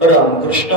रामकृष्ण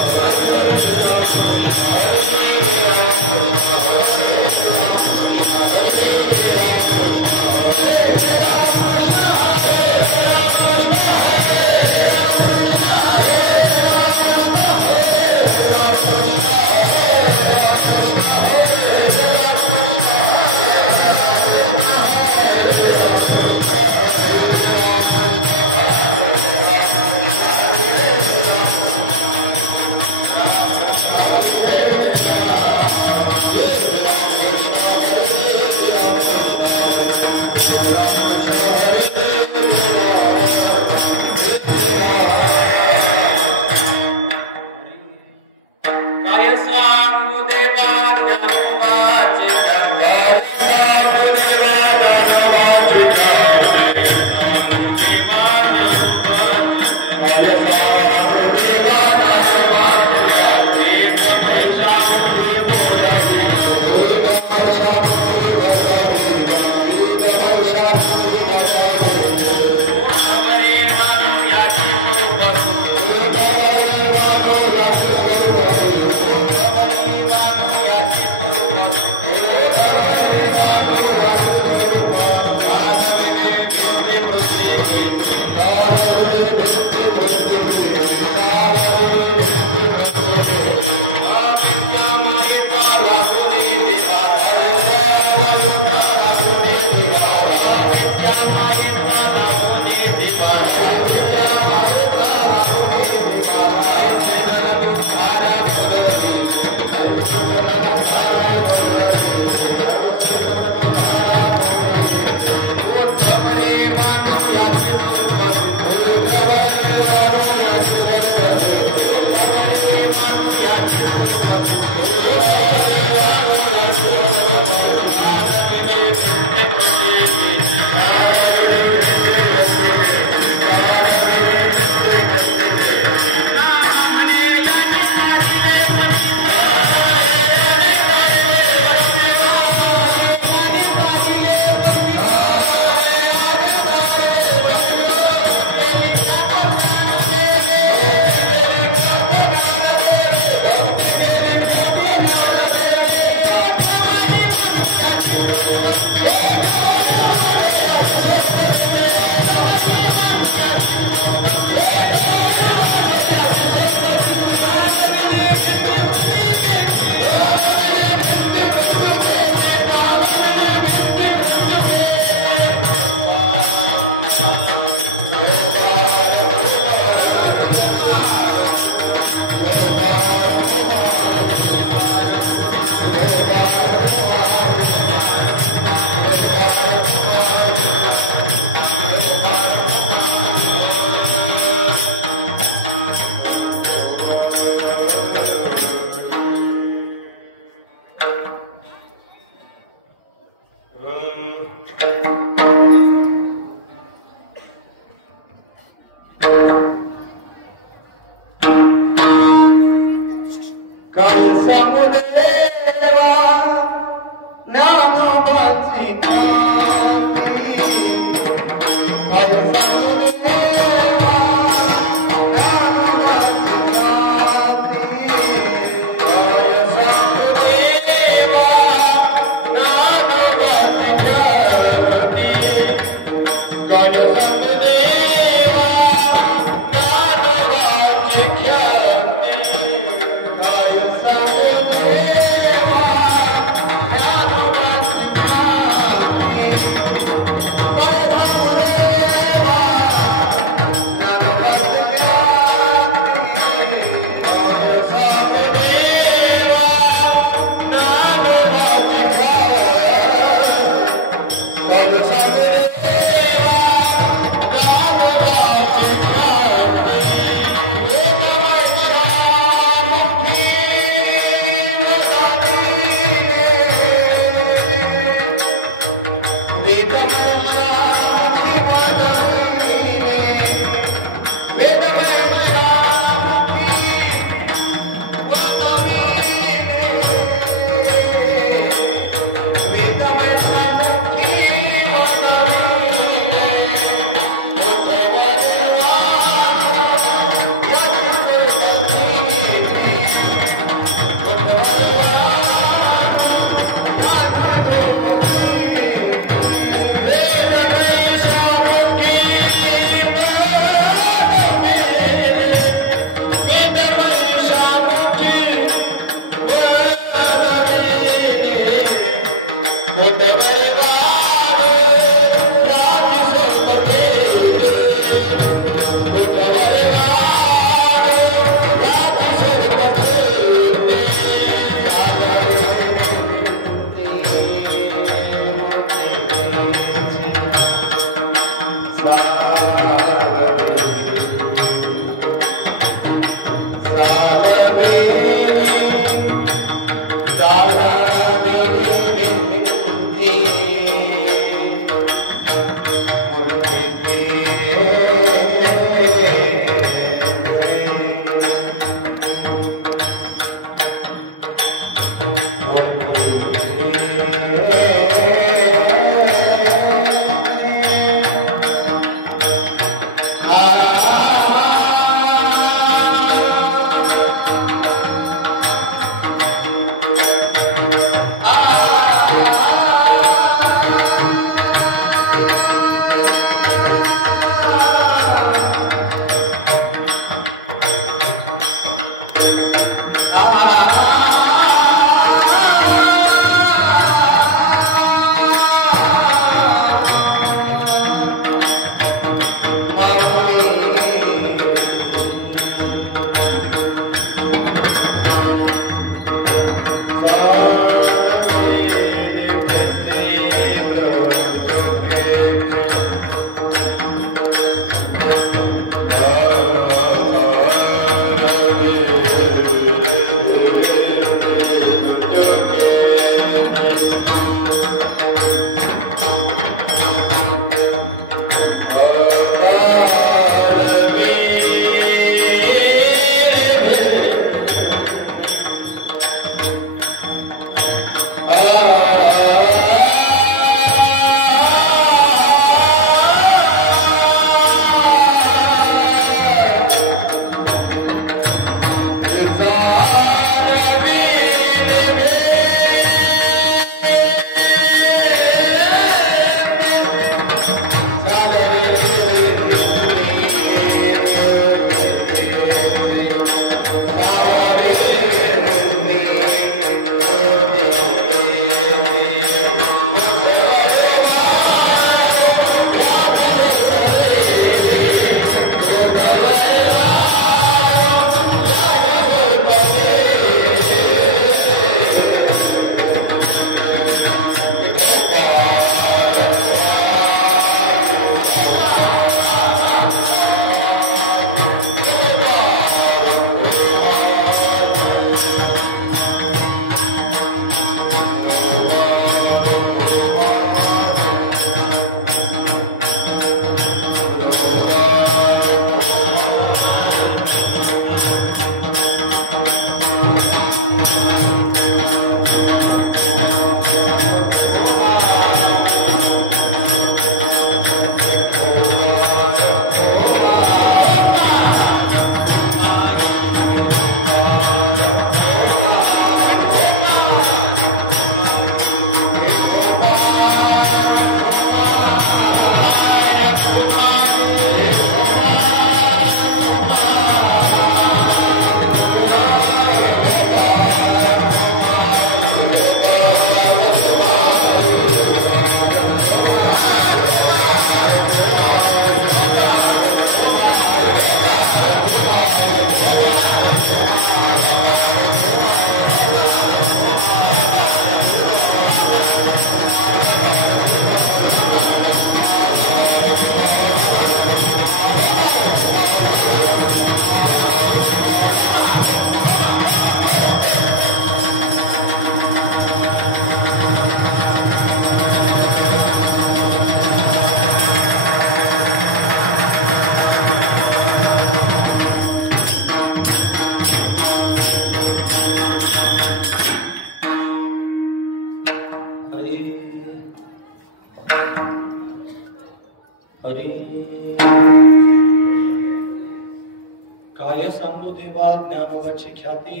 काय सांगू देवा ज्ञानोबाची ख्याती,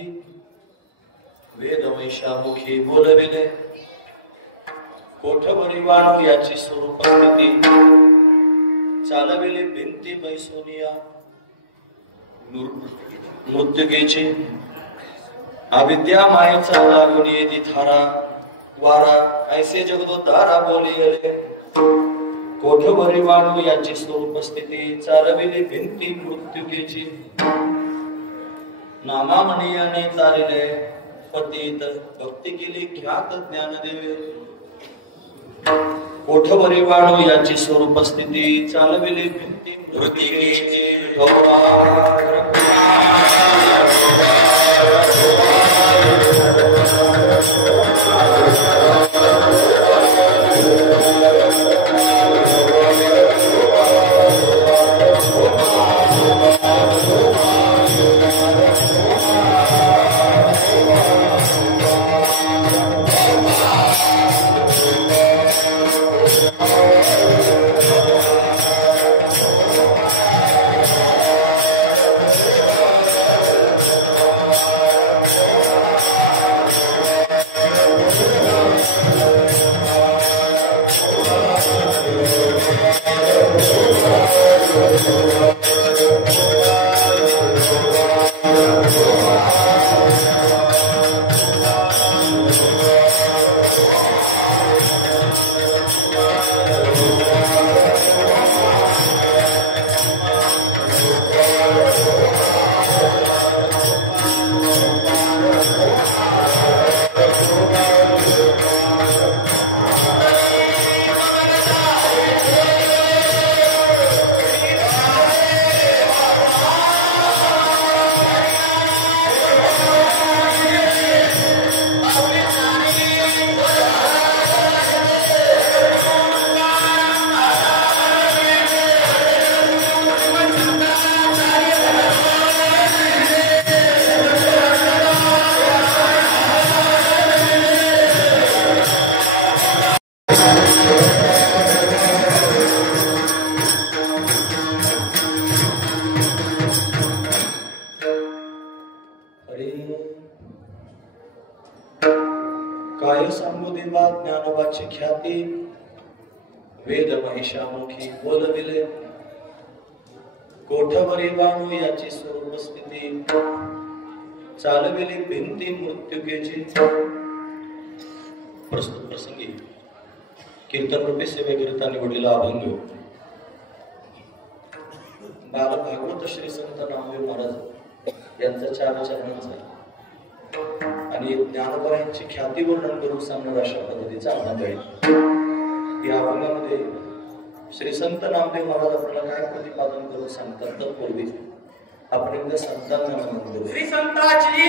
वेद वैशामुखी बोलविले, कोठवरी वाणू याची स्वरूप स्थिती, चालविले भिंती बैसोनिया मृत्युकेची, अविद्या मायेचा लागून येती थारा वारा, ऐसे जगदोद्धारा बोलिले, कोठवरी वाणू याची स्वरूप स्थिती, चालविले भिंती मृत्युकेची, नामामणीयाने चालिले पतित, भक्ती केली ख्यात ज्ञानदेवे, कोठवरी वाणू याची स्वरूप स्थिती, चालविले भिंती मृत्युकेची, काय सांगू देवा ज्ञानोबाची ख्याती, वेद महिषामुखी बोलविले, कोठवरी वाणू याची स्वरूप स्थिती, चालविली भिंती मृत्युकेची. प्रस्तुत प्रसंगी कीर्तन रूपे सेवेकरिता निवडलेला अभंग बाल भागवत श्री संत नामदेव महाराज यांचा 4 चरणांचा आणि ज्ञानोबा यांची ख्याती वर्णन करून सांगणार अशा पद्धतीचा अभंग आहे. या अभंगामध्ये श्री संत नामदेव महाराज आपल्याला काय प्रतिपादन करून सांगतात तत्पूर्वी आपण एकदा संतांना नमन करू. श्री संताची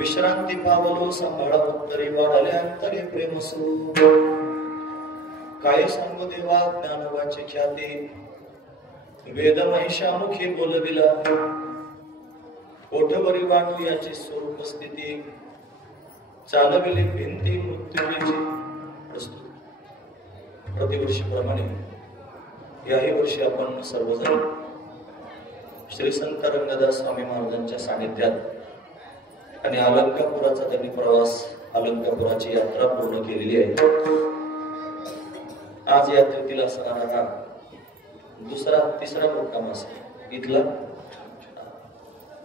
विश्रांती पावलो सांभाळा उत्तरी वाढले अंतरे प्रेमसू. काय सांगू देवा ज्ञानोबाची ख्याती, वेद महिषामुखी बोलविला, कोठवरी वाणू याची स्वरूप स्थिती, चालविले भिंती मृत्यूची प्रस्तुत. प्रतिवर्षीप्रमाणे याही वर्षी आपण सर्वजण श्री संत रंगदास स्वामी महाराजांच्या सानिध्यात आणि अलंकापुराचा त्यांनी प्रवास, अलंकापुराची यात्रा पूर्ण केलेली आहे. आज यात्रेतील असणारा हा तिसरा मुक्काम असेल इथला,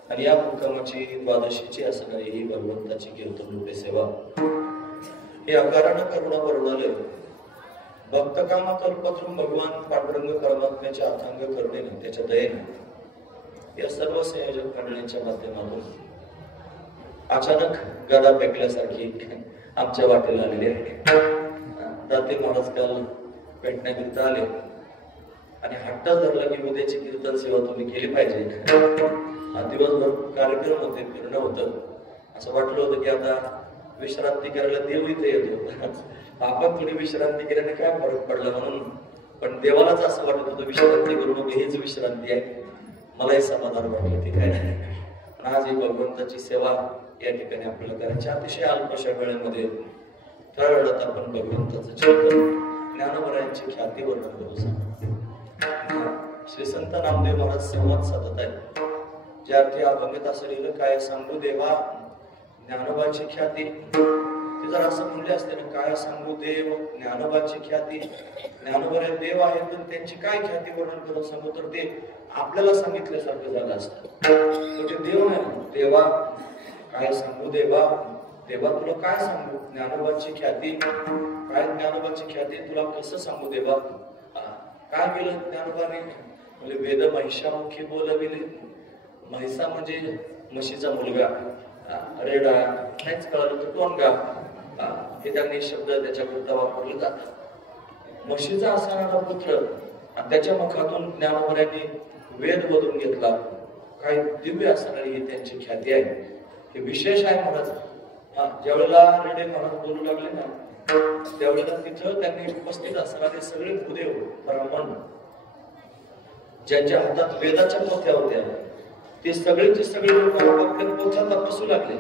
आणि या मुक्कामाची द्वादशीची असणारी ही भगवंताची कीर्तन रूपे सेवा. हे अकारण करुणा वर्णालय भक्त कामा कल्पतरुम भगवान पांडुरंग परमात्म्याच्या अथांग करुणेने, त्याच्या दयेने या सर्व संयोजक मंडळींच्या माध्यमातून अचानक गदा फेकल्यासारखी आमच्या वाटेला आलेली आहे. दाते महाराज काल भेटण्याकरिता आले आणि हट्टा धरला की उद्याची कीर्तन सेवा तुम्ही केली पाहिजे. दिवसभर कार्यक्रम होते, फिरणं होतं. असं वाटलं होतं की आता विश्रांती करायला देव इथे येतो, आपण थोडी विश्रांती केल्याने काय फरक पडला म्हणून. पण देवालाच असं वाटत होतं विश्रांती करू नका, हीच विश्रांती आहे. मलाही समाधान वाटलं ते काय नाही. पण आज ही भगवंताची सेवा या ठिकाणी आपल्याला करायची. अतिशय अल्पशा वेळेमध्ये थोड्या वेळात आपण भगवंताचं चिंतन, ज्ञानोबरायांची ख्याती वर्णन करू. श्री संत नामदेव महाराज संवाद साधत आहेत. ज्या अर्थी अभंगत असं लिहिलं, काय सांगू देवा ज्ञानोबाची ख्याती. ते जर असं म्हणले असते ना, काय सांगू देव ज्ञानोबाची ख्याती. ज्ञानोबा देव आहेत तर त्यांची काय ख्याती वर्णन करून सांगू, तर ते आपल्याला सांगितल्यासारखं झालं असतं. म्हणजे देव नाही, देवा काय सांगू देवा, देवा तुला काय सांगू ज्ञानोबाची ख्याती. काय ज्ञानोबाची ख्याती तुला कसं सांगू देवा. काय केलं ज्ञानोबाने, म्हणजे वेद महिषामुखी बोलविले. महिषा म्हणजे म्हशीचा मुलगा, रेडा नाहीच कळलं तर टोनगा, हे त्यांनी शब्द त्याच्याकरता वापरले जातात. म्हशीचा असणारा पुत्र आणि त्याच्या मुखातून ज्ञानोबरांनी वेद बदलून घेतला. काय दिव्य असणारी ही त्यांची ख्याती आहे. हे विशेष आहे महाराज. ज्यावेळेला रेडे महाराज बोलू लागले ना, त्यावेळेला तिथं त्यांनी उपस्थित असणारे सगळे भूदेव ब्राह्मण ज्यांच्या हातात वेदाच्या पोथ्या होत्या, ते सगळेचे सगळे लोक आपापल्या पोथ्या तपासू लागले.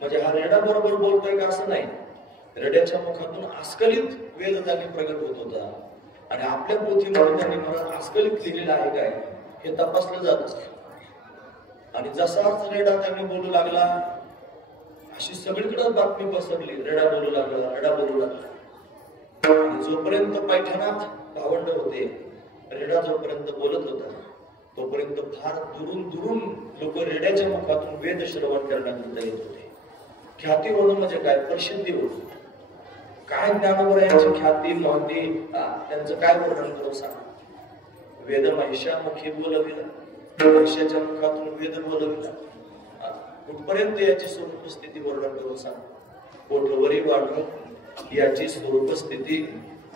म्हणजे हा रेडा बरोबर बोलतोय का असं नाही, रेड्याच्या मुखातून अस्खलित वेद त्यांनी प्रगट होत होता आणि आपल्या पोथीमध्ये त्यांनी मला अस्खलित लिहिलेलं आहे काय हे तपासलं जात. आणि जसाच रेडा त्यांनी बोलू लागला, अशी सगळीकडे बातमी पसरली, रेडा बोलू लागला, रेडा बोलू लागला. आणि जोपर्यंत पैठणात भावंड होते, रेडा जोपर्यंत बोलत होता तोपर्यंत फार दुरून दुरून लोक रेड्याच्या मुखातून वेद श्रवण करण्याकरिता येत होते. ख्याती होणं म्हणजे काय, प्रसिद्धी होणं. काय ज्ञानोबरायांची ख्याती महती, त्यांचं काय वर्णन करू सांग. वेद महिषामुखी बोलविला, महिषाच्या मुखातून वेद बोलविला. कुठपर्यंत याची स्वरूप स्थिती वर्णन करून सांग. कोठवरी वाढून याची स्वरूप स्थिती,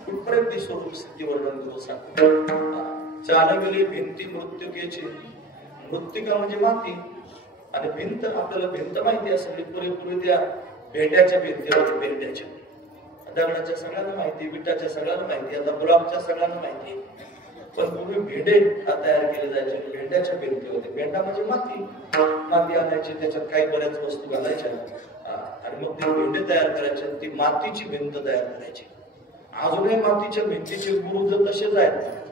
कुठपर्यंत स्वरूप स्थिती वर्णन करून सांग. चालविले भिंती मृत्युकेची. मृत्तिका म्हणजे माती आणि भिंत, आपल्याला भिंत माहिती असेल पुरेपूर त्या भेंड्याच्या भिंतीवर, भेंड्याच्या दगडाच्या सगळ्यांना माहिती, विटाच्या सगळ्यांना माहिती, आता गुलाबच्या सगळ्यांना माहिती. पण पूर्वी भेंडे तयार केले जायचे, भेंड्याच्या भिंती होते. भेंडा म्हणजे माती, माती आणायची, त्याच्यात काही बऱ्याच वस्तू घालायच्या आणि मग ते भेंडे तयार करायचे, ती मातीची भिंत तयार करायची. अजूनही मातीच्या भिंतीचे बुरुज तसेच आहेत.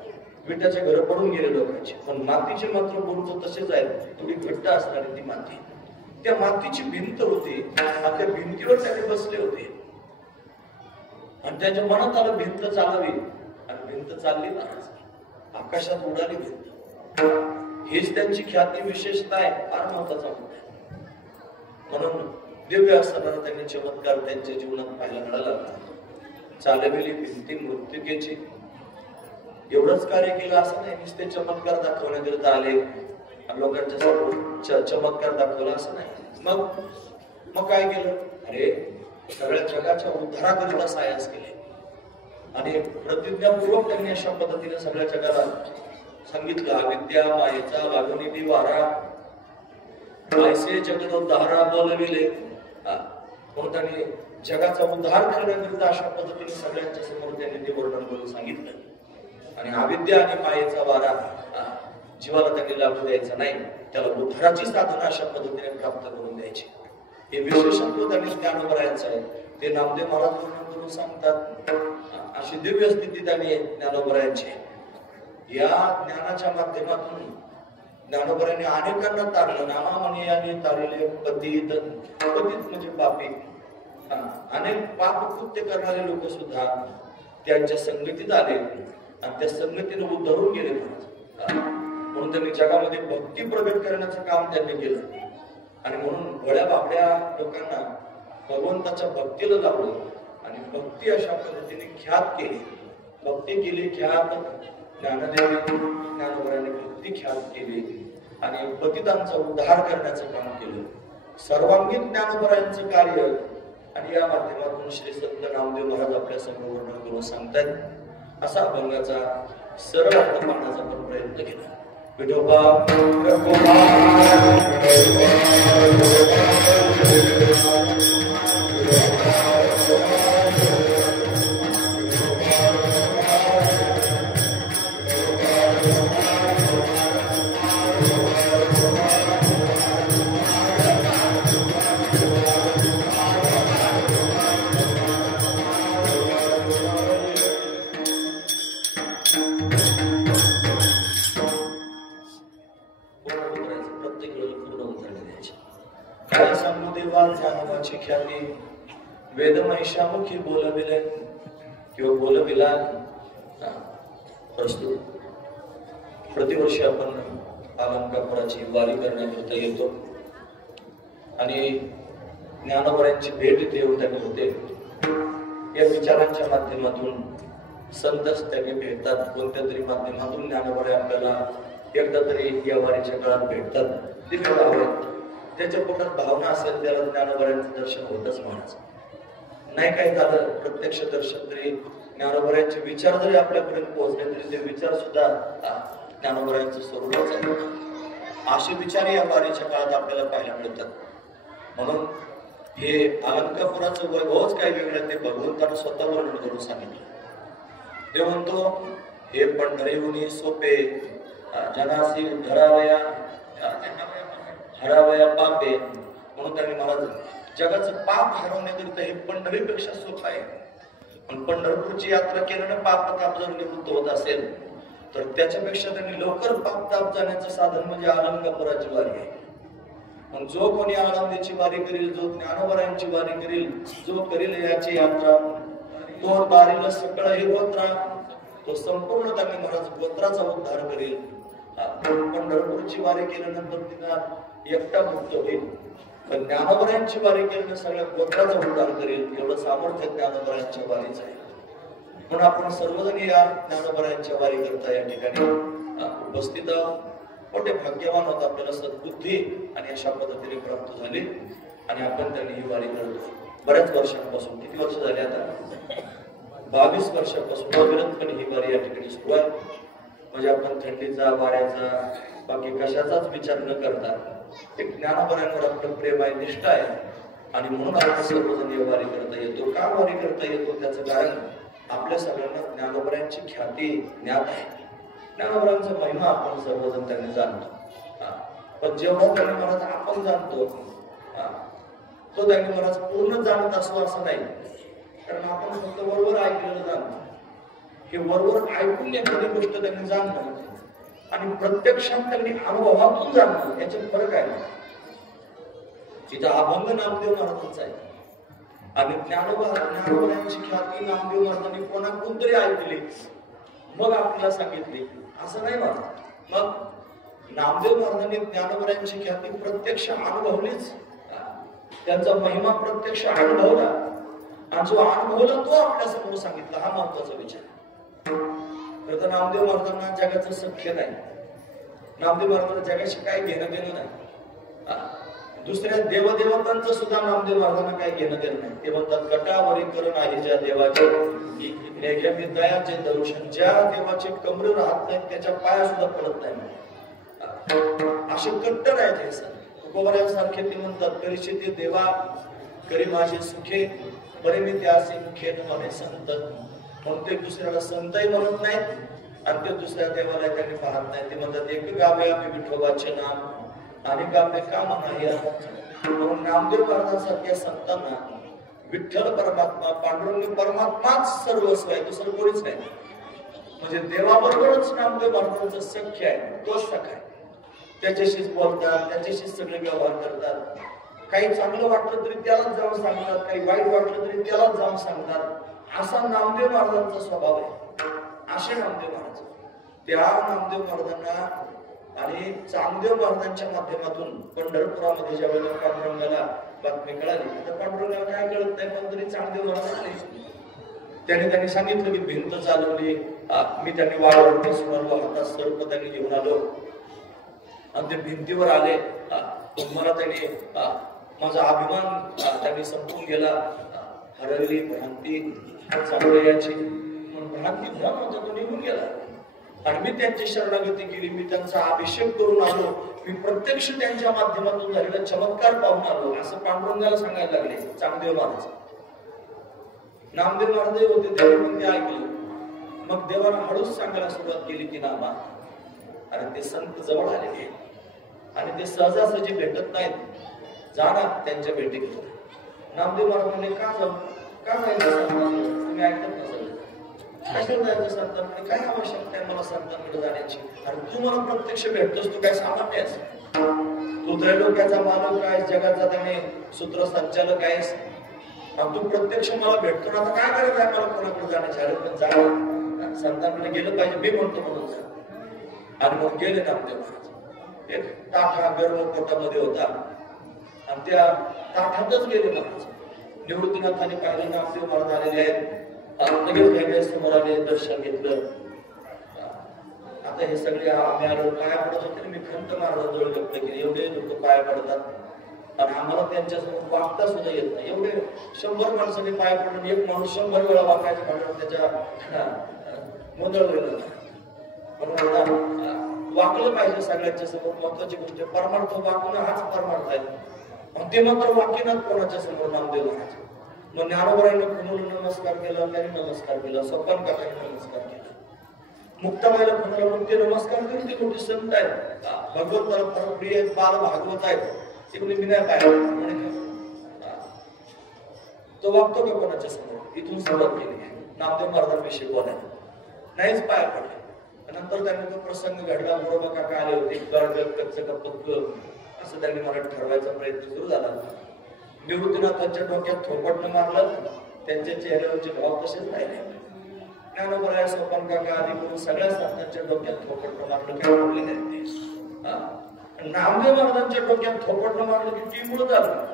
विटाचे घर पडून गेले लोकांचे, पण मातीचे मात्र बुरुज तसेच आहेत. थोडी घट्ट असणारी ती माती, त्या मातीची भिंत होती. त्या भिंतीवर त्याने बसले होते आणि त्याच्या मनात आलं भिंत चालावी, आणि भिंत चालली ना, आकाशात उडाली भिंत. हेच त्यांची ख्याती विशेषता आहे, फार महत्वाचा मुद्दा आहे. म्हणून दिव्य असताना त्यांनी चमत्कार त्यांच्या जीवनात पाहायला मिळाला. चालविली भिंती मृत्युकेची. एवढंच कार्य केलं असं नाही, नुसते चमत्कार दाखवण्याकरिता आले लोकांच्या समोर चमत्कार दाखवला असं नाही. मग काय केलं, अरे सगळ्या जगाच्या उद्धाराकरिता सायास केले आणि प्रतिज्ञापूर्वक त्यांनी अशा पद्धतीने सगळ्या जगाला सांगितलं, अविद्या मायेचा लागून वारा ऐसे जगदोद्धारा बोलविले. म्हणून त्यांनी जगाचा उद्धार करण्याकरिता अशा पद्धतीने सगळ्यांच्या समोर त्यांनी ते वर्णन करून सांगितलं. आणि अविद्या आणि मायेचा वारा जीवाला त्यांनी लागू द्यायचा नाही, त्याला उद्धाराची साधना अशा पद्धतीने प्राप्त करून द्यायची. हे विशेषत्व त्यांनी ज्ञानोबरायांचं आहे. ते नामदेव महाराज वर्णन करून सांगतात, अशी दिव्य स्थिती त्यांनी ज्ञानोबरायांची. या ज्ञानाच्या माध्यमातून ज्ञानोबरायांनी अनेकांना तारलं. नामामणी आणि तारले पतित म्हणजे पापी, अनेक पाप कृत्य करणारे लोक सुद्धा त्यांच्या संगतीत आले आणि त्या संगतीने उद्धरून गेले. म्हणून त्यांनी जगामध्ये भक्ती प्रगट करण्याचं काम त्यांनी केलं. आणि म्हणून भोळ्या बाबड्या लोकांना भगवंताच्या भक्तीला लावलं आणि भक्ती अशा पद्धतीने ख्यात केली. भक्ती केली ख्यात, ज्ञानदेव ज्ञानोबरायांनी भक्ती ख्यात केली आणि पतितांचा उद्धार करण्याचं काम केलं. सर्वांगीण ज्ञानोबरायांचं कार्य. आणि या माध्यमातून श्री संत नामदेव महाराज आपल्या समोर वर्णन करून सांगतायत. असा अभंगाचा सरळ अर्थ पाहण्याचा आपण प्रयत्न केला. विठोबा ज्ञानोबाची ख्याती वेदमहिषामुखी बोलविले किंवा बोलविला. प्रस्तुत प्रतिवर्षी आपण अलंकापुराची वारी करण्याकरिता येतो आणि ज्ञानोबरायांची भेट इथे येऊन त्यांनी होते. या विचारांच्या माध्यमातून संतच त्यांनी भेटतात. कोणत्या तरी माध्यमातून ज्ञानोबराय आपल्याला एकदा तरी या वारीच्या काळात भेटतात. दिव्य भाव आहे. त्याच्या पोटात भावना असेल त्याला ज्ञानोबरायांचं दर्शन होतच म्हणायचं. नाही काही झालं प्रत्यक्ष दर्शन तरी ज्ञानोबरायांचे विचार जरी आपल्यापर्यंत पोहोचले तरी ते विचार सुद्धा ज्ञानोबरायांचं स्वरूपच आहे. असे विचार या वारीच्या काळात आपल्याला पाहायला मिळतात. म्हणून हे अलंकापुराचं वैभवच काय वेगळं ते भगवंतानं स्वतः वर्णन करून सांगितलं. ते म्हणतो, हे पंढरीहुनी सोपे जनासी धरावया हरावया पापे. म्हणून त्यांनी महाराज जगाचं पाप हरवण्याकरिता हे पंढरीपेक्षा सोपं आहे. पण पंढरपूरची यात्रा केल्यानं पाप ताप जर निवृत्त होत असेल तर त्याच्यापेक्षा त्यांनी लवकर पाप ताप जाण्याचं साधन म्हणजे अलंकापुराची वारी आहे. मग जो कोणी आनंदीची वारी करील, जो ज्ञानोबरायांची वारी करील, जो करील याची यात्रा, तो तारील सकळ हे गोत्रा, तो संपूर्ण त्यांनी महाराज गोत्राचा उद्धार करील. पंढरपूरची वारी केल्यानंतर तिला एकटा मुक्त होईल, पण ज्ञानोबरायांची वारी केल्यानं सगळ्या गोत्राचा उद्धार करेल. एवढं सामर्थ्य ज्ञानोबरायांच्या वारीच आहे. म्हणून आपण सर्वजण या ज्ञानोबरायांच्या वारी करता या ठिकाणी उपस्थित आहोत. मोठे भाग्यवान होत, आपल्याला सद्बुद्धी आणि अशा पद्धतीने प्राप्त झाली आणि आपण त्यांनी ही वारी करतो. बऱ्याच वर्षांपासून, किती वर्ष झाले आता, 22 वर्षांपासून अविरतपणे ही वारी या ठिकाणी सुरू आहे. म्हणजे आपण थंडीचा, वाऱ्याचा, बाकी कशाचाच विचार न करता एक ज्ञानोबरायांवर आपलं प्रेम आहे, निष्ठा आहे आणि म्हणून आपण सर्वजण ही वारी करता येतो. का वारी करता येतो त्याचं कारण आपल्या सगळ्यांना ज्ञानोबरायांची ख्याती ज्ञात आहे. ज्ञानोबरायांचा महिमा आपण सर्वजण त्यांनी जाणतो. पण जेव्हा त्यांनी महाराज आपण जाणतो तो त्यांनी महाराज पूर्ण जाणत असतो असं नाही. कारण आपण फक्त वरवर ऐकलेलं जाणतो. हे वरवर ऐकून एखादी गोष्ट त्यांनी जाणणं आणि प्रत्यक्षात त्यांनी अनुभवातून जाणणं याच्यात फरक आहे. तिथं अभंग नामदेव महाराजांचा आहे आणि ज्ञानोबरायांची ख्याती नामदेव महाराजांनी कोणाकडून तरी ऐकली मग आपल्याला सांगितली असं नाही म्हणा. मग नामदेव महाराजांनी ज्ञानोबरायांची ख्याती प्रत्यक्ष अनुभवलीच, त्यांचा महिमा प्रत्यक्ष अनुभवला आणि जो अनुभवला तो आपल्या समोर सांगितला. हा महत्वाचा विचार. तर नामदेव महाराजांना जगाचं सख्य नाही. नामदेव महाराजांना जगाशी काय घेणं देणं नाही. दुसऱ्या देवदेवतांचं सुद्धा नामदेव महाराजांना काय घेणं देणं नाही. ते म्हणतात, गटावरी करून आहे ज्या देवाचे दयाचे दर्शन, ज्या देवाचे कमरे राहत नाहीत त्याच्या पाया सुद्धा पडत नाही. असे कट्टर आहेत हे सर. तुकोबारायांसारखे ते म्हणतात, करीचे ते देवा करी माझे सुखे बरे मी त्याचे मुखे म्हणे संत. म्हणून ते दुसऱ्याला संतही म्हणत नाहीत आणि ते दुसऱ्या देवाला त्यांनी पाहत नाही. ते म्हणतात, एक गावे आम्ही विठोबाचे नाम आणि गावे का म्हणा म्हणून नामदेव महाराजांसारख्या संतांना विठ्ठल परमात्मा पांडुरंग परमात्माच सर्वस्व आहे, दुसरं कोणीच नाही. म्हणजे देवाबरोबरच नामदेव महाराजांचं सख्य आहे, तोच सखा आहे. त्याच्याशीच बोलतात, त्याच्याशीच सगळे व्यवहार करतात. काही चांगलं वाटलं तरी त्यालाच जाऊन सांगतात, काही वाईट वाटलं तरी त्यालाच जाऊन सांगतात. असा नामदेव महाराजांचा स्वभाव आहे. असे नामदेव महाराज, त्या नामदेव महाराजांना आणि चांगदेव महाराजांच्या माध्यमातून पंढरपुरामध्ये ज्या वेळेला पांडुरंगाला बातमी कळाली, तर पांडुरंगाला काय कळत नाही, पण तरी चांगदेव महाराज आले. त्यांनी सांगितलं की भिंत चालवली, मी त्यांनी वाळवंटी सुनारलो, हातात सर्प त्यांनी घेऊन आलो आणि ते भिंतीवर आले. मला त्यांनी माझा अभिमान त्यांनी संपून गेला. हरवली भ्रांती चांगल्याची भ्रांती माझा तो निघून गेला आणि मी त्यांची शरणागती केली. मी त्यांचा अभिषेक करून आलो, मी प्रत्यक्ष त्यांच्या माध्यमातून झालेला चमत्कार पाहून आलो, असं पांडुरंगाला सांगायला लागले चांगदेव महाराज. नामदेव महाराज होते त्यावेळी पण ते ऐकलं. मग देवाला हळूच सांगायला सुरुवात केली की नामा, आणि ते संत जवळ आलेले आणि ते सहजासहजी भेटत नाहीत, जा ना त्यांच्या भेटीत. नामदेव महाराज म्हणले का जाऊ, का जायचं, तुम्ही ऐकत नसेल, कशाला जायचं संतांकडे, काय आवश्यकता आहे मला संतांकडे जाण्याची, आणि तू मला प्रत्यक्ष भेटतोस, तू काय सामान्य आहेस, तू त्रैलोक्याचा मालक आहेस, जगाचा त्याने सूत्र संचालक आहेस, तू प्रत्यक्ष मला भेटतो ना, आता काय करायचं आहे मला कोणाकडे जाण्याची, अरे पण जा संतांकडे गेलं पाहिजे, मी म्हणतो म्हणून जा. आणि मग गेले नामदेव महाराज. एक ताठा गर्व पोटामध्ये होता आणि त्या ताठातच गेले महाराज. निवृत्तीनाथाने पाहिलं नामदेव महाराज आलेले आहेत, लगेच घ्यायला समोर आले, दर्शन घेतलं. आता हे सगळे आम्ही आलो, पाया पडत होते, मी खंत महाराजांजवळ व्यक्त केली, एवढे लोक पाया पडतात आणि आम्हाला त्यांच्यासमोर वागता सुद्धा येत नाही. एवढे 100 माणसांनी पाया पडून एक माणूस 100 वेळा वाकायचं म्हणून त्याच्या मोदळ गेलं. वाकलं पाहिजे सगळ्यांच्या समोर, महत्वाची गोष्ट. परमार्थ वाकणं हाच परमार्थ आहे. ते मात्र वाकेनात कोणाच्या समोर नामदेव महाराज. मग ज्ञानोबरांनी खुनूला नमस्कार केला, त्यांनी नमस्कार केला, सोपान काकांनी नमस्कार केला, मुक्ताबाईला खुनाला मुक्ती नमस्कार करून ती मोठी संत आहेत, भगवंताला परप्रिय आहेत, बाल भागवत आहेत, तिकडे मी नाही पाहिजे. तो वागतो का कोणाच्या समोर, इथून सुरुवात केली. नामदेव महाराजांविषयी बोलायला नाहीच पाया पडले. नंतर त्यांनी तो प्रसंग घडला, बरोबर काका आले होते, गडगड कच्च का पक्क असं त्यांनी मला ठरवायचा प्रयत्न सुरू झाला. निवृत्तीनाथांच्या डोक्यात थोपटणं मारलं, त्यांच्या चेहऱ्यावरचे भाव तसेच राहिले. ज्ञानोबराय, सोपान काका आदी करून सगळ्या संतांच्या डोक्यात थोपटणं मारलं, काय म्हटले नाही. नामदेव महाराजांच्या डोक्यात थोपटणं मारलं की टिंबूळ झालं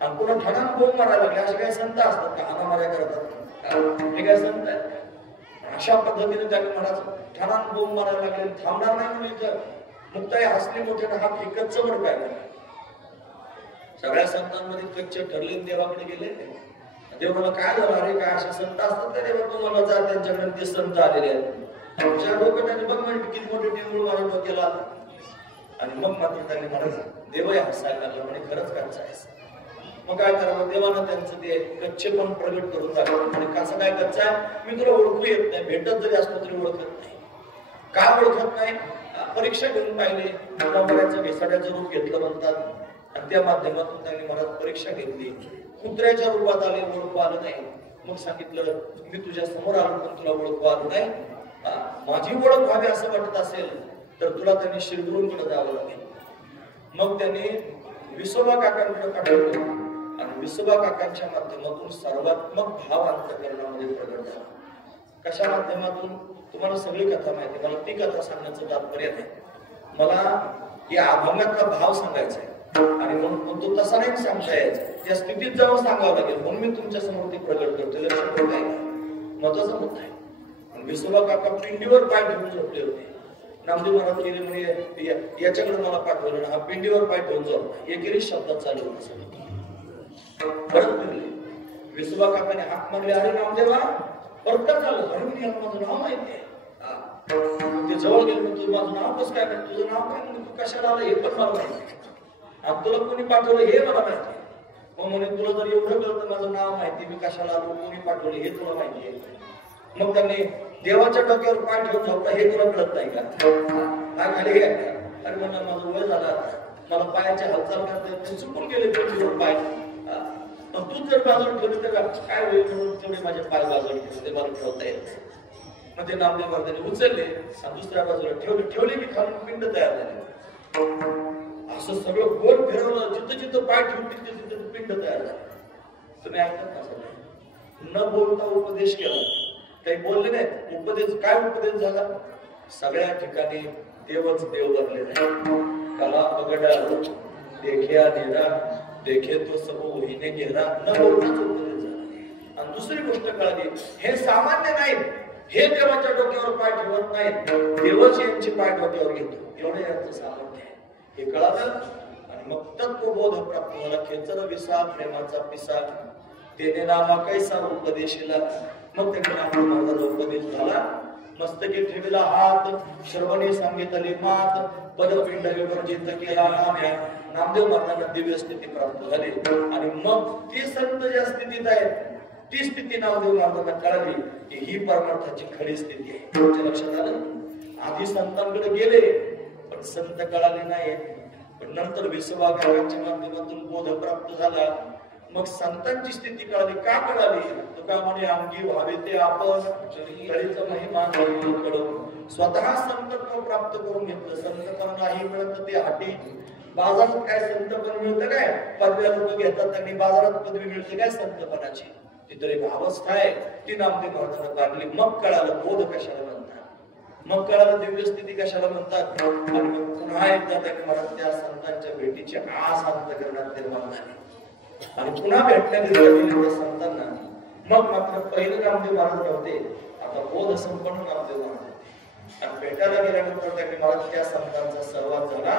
आणि पुन्हा ठणान बोंब मारायला लागले. असे काही संत असतात का हाणामाऱ्या करतात, हे काय संत आहेत? अशा पद्धतीने त्यांनी महाराज ठणान बोंब मारायला लागले. थांबणार नाही म्हणून इथं मुक्ताई हसली मोठ्यानं, हा कच्च बडकायला. सगळ्या संतांमध्ये कच्चे ठरले, देवाकडे गेले. देव मला काय झालं, अरे काय असे संत असतात का देवा, तुम्हाला जा त्यांच्याकडे, ते संत आलेले आहेत. आमच्या डोक्यात त्यांनी बघ म्हणजे किती मोठे टिंबूळ माझ्या डोक्याला. आणि मग मात्र त्यांनी महाराज देवही हसायला लागला, म्हणजे खरंच कच्चा आहेस. मग काय करावं, देवानं त्यांचं ते कच्चे पण प्रगट करून दाखवलं. आणि कसं काय कच्चा आहे, मी तुला ओळखू येत नाही, भेटत जरी असतो तरी ओळखत नाही. का ओळखत नाही, परीक्षा घेऊन पाहिले, मुलामुलाचं भेसाड्याचं रूप घेतलं म्हणतात, आणि त्या माध्यमातून त्यांनी महाराज परीक्षा घेतली. कुत्र्याच्या रूपात आले, ओळखू आलं नाही. मग सांगितलं मी तुझ्या समोर आलो पण तुला ओळखू आलं नाही, माझी ओळख व्हावी असं वाटत असेल तर तुला त्यांनी शिरगुरूंकडे जावं लागेल. मग त्यांनी विसोबा काकांकडे पाठवलं आणि विसोबा काकांच्या माध्यमातून सर्वात्मक भाव अंतःकरणामध्ये प्रगट झाला. कशा माध्यमातून, तुम्हाला सगळी कथा माहिती, मला ती कथा सांगण्याचं तात्पर्य नाही. मला या अभंगातला भाव सांगायचा आहे आणि म्हणून तो तसा नाही सांगता यायचा, या स्थितीत जाऊन सांगावं लागेल, म्हणून मी तुमच्या समोर ते प्रगट करतो. लक्षात काय महत्वाचा मुद्दा आहे. विसोबा काका पिंडीवर पाय ठेवून झोपले होते. नामदेव महाराज गेले म्हणजे याच्याकडे मला पाठवलं ना, हा पिंडीवर पाय ठेवून जाऊ, एकेरी शब्दात चालू परत फिरले. विसोबा काकाने हाक मारले, अरे नामदेवा परत का झालं, अरे मी माझं नाव माहिती आहे. ते जवळ गेले, तुझं माझं नाव कसं काय, तुझं नाव काय, तू कशाला आलं हे पण मला माहिती, तुला कोणी पाठवलं हे मला माहिती. मग म्हणे तुला जर एवढं कळत तर माझं नाव माहिती, मी कशाला आलो, कोणी पाठवलं हे तुला माहिती आहे. मग त्यांनी देवाच्या डोक्यावर पाय ठेवून झोपला, हे तुला कळत नाही का, हा खाली घ्या. अरे म्हणा माझं वय झालं, मला पायाची हालचाल करता येत नाही, चुकून गेले दोन पाय, मग तू जर बाजूला ठेवले तर काय होईल म्हणून तेवढे माझे पाय बाजूला ठेवले, मला ठेवता येत नाही. मग ते नामदेव महाराजांनी उचलले आणि दुसऱ्या बाजूला ठेवले की खालून पिंड तयार झाले. असं सगळं गोल फिरवलं, जिथं जिथं पाय ठेवून तिथे तिथं पिंड तयार झाले. तुम्ही ऐकत नसाल, न बोलता उपदेश केला, काही बोलले नाही. उपदेश काय उपदेश झाला? सगळ्या ठिकाणी देवच देव बनले नाही. कला पगडा देखे नेरा, देखे तो सब वहीने घेरा, न बोलताच उपदेश झाला. आणि दुसरी गोष्ट कळली, हे सामान्य नाही, हे देवाच्या डोक्यावर पाय ठेवत नाही, देवच यांची पाय डोक्यावर घेतो, एवढं यांचं सामर्थ्य आहे. हे कळालं आणि मग तत्वबोध प्राप्त झाला. खेचर विसा प्रेमाचा पिसा, तेने नामा कैसा उपदेशीला. मग त्यांनी नामदेव महाराजांचा उपदेश झाला. मस्तकी ठेवला हात, श्रवणे सांगितले मात, पदपिंड विवर्जित केला नाम्या. नामदेव महाराजांना दिव्य स्थिती प्राप्त झाली आणि मग ते संत ज्या स्थितीत आहेत ती स्थिती नामदेव महाराजांना कळली की ही परमार्थाची खरी स्थिती आहे. तुमच्या लक्षात आलं? आधी संतांकडे गेले पण संत कळाले नाही, पण नंतर विसवागाच्या माध्यमातून बोध प्राप्त झाला. मग संतांची स्थिती कळाली. का कळाली? तुका म्हणे अंगी व्हावे ते आपण, तरीच महिमा कळून स्वतः संतत्व प्राप्त करून घेतलं. संतपण नाही मिळत ते हाटी. बाजारात काय संतपण मिळतं काय? पदव्या लोक घेतात, त्यांनी बाजारात पदवी मिळते काय संतपणाची? ती तर एक अवस्था आहे, ती नामदेव महाराजांना काढली. मग कळालं बोध कशाला म्हणतात, मग कळालं दिव्य स्थिती कशाला म्हणतात. आणि मग पुन्हा एकदा त्यांनी मला त्या संतांच्या भेटीची आस अंतःकरणात निर्माण झाली आणि पुन्हा भेटण्याच्या संतांना. मग मात्र पहिले नामदेव महाराज नव्हते, आता बोध संपन्न नामदेव महाराज होते. आणि भेटायला गेल्यानंतर त्यांनी मला त्या संतांचा सहवास झाला.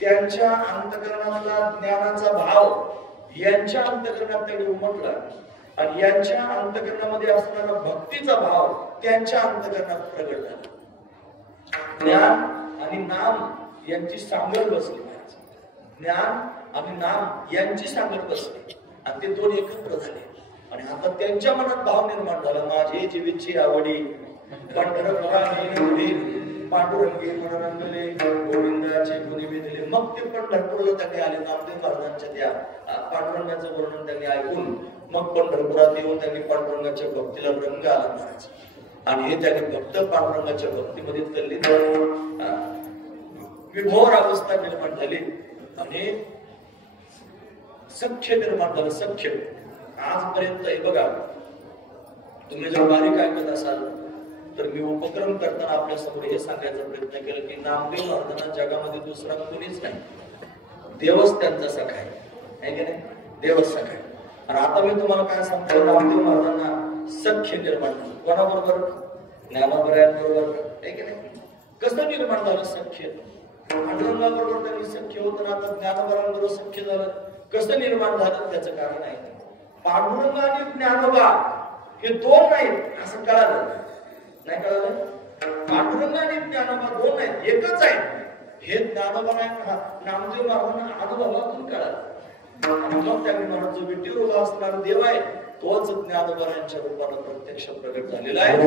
त्यांच्या अंतःकरणातला ज्ञानाचा भाव यांच्या अंतःकरणात त्यांनी उमटला आणि यांच्या अंतःकरणामध्ये असणारा भक्तीचा भाव त्यांच्या अंतःकरणात प्रगट झाला. ज्ञान आणि नाम यांची सांगड बसली. ज्ञान आणि नाम यांची सांगड बसली आणि ते दोन एकत्र झाले आणि आता त्यांच्या मनात भाव निर्माण झाला. माझी जीवितची आवडी पांडुरंगी मनोरंगले, गोविंदाचे गुणी दिले. मग ते पंढरपूरला त्यांनी आले. नामदेव महाराजांच्या त्या पांडुरंगाचं वर्णन त्यांनी ऐकून मग पंढरपुरात येऊन त्यांनी पांडुरंगाच्या भक्तीला रंग आला महाराज आणि हे त्यांनी भक्त पांडुरंगाच्या भक्तीमध्ये तल्लीन विभोर अवस्था निर्माण झाली आणि सख्य निर्माण झालं. सख्य आजपर्यंत हे बघा, तुम्ही जर बारीक ऐकत असाल तर मी उपक्रम करताना आपल्या समोर हे सांगायचा प्रयत्न केला की नामदेव महाराजांना जगामध्ये दुसरा कोणीच नाही, देवच त्यांचा सखा आहे की नाही? देवच सखा आहे. आणि आता मी तुम्हाला काय सांगतो, नामदेव महाराजांना सख्य निर्माण झालं. कोणाबरोबर? ज्ञानोबरोबर आहे की नाही? कसं निर्माण झालं सख्य? पांडुरंगाबरोबर त्यांनी सख्य होतं ना, आता ज्ञानोबरोबर सख्य झालं. कसं निर्माण झालं त्याचं कारण आहे. पांडुरंग आणि ज्ञानोबा हे दोन नाहीत असं कळालं नाही. कळालं? पांडुरंग आणि ज्ञानोबा दोन आहेत, एकच आहे हे ज्ञानोबा नामदेव महाराजांना अनुभवातून कळालं. मग त्यांनी महाराज जो विठ्ठल उभा असणारा देव आहे तोच ज्ञानोबारांच्या रूपानं प्रत्यक्ष प्रगट झालेला आहे.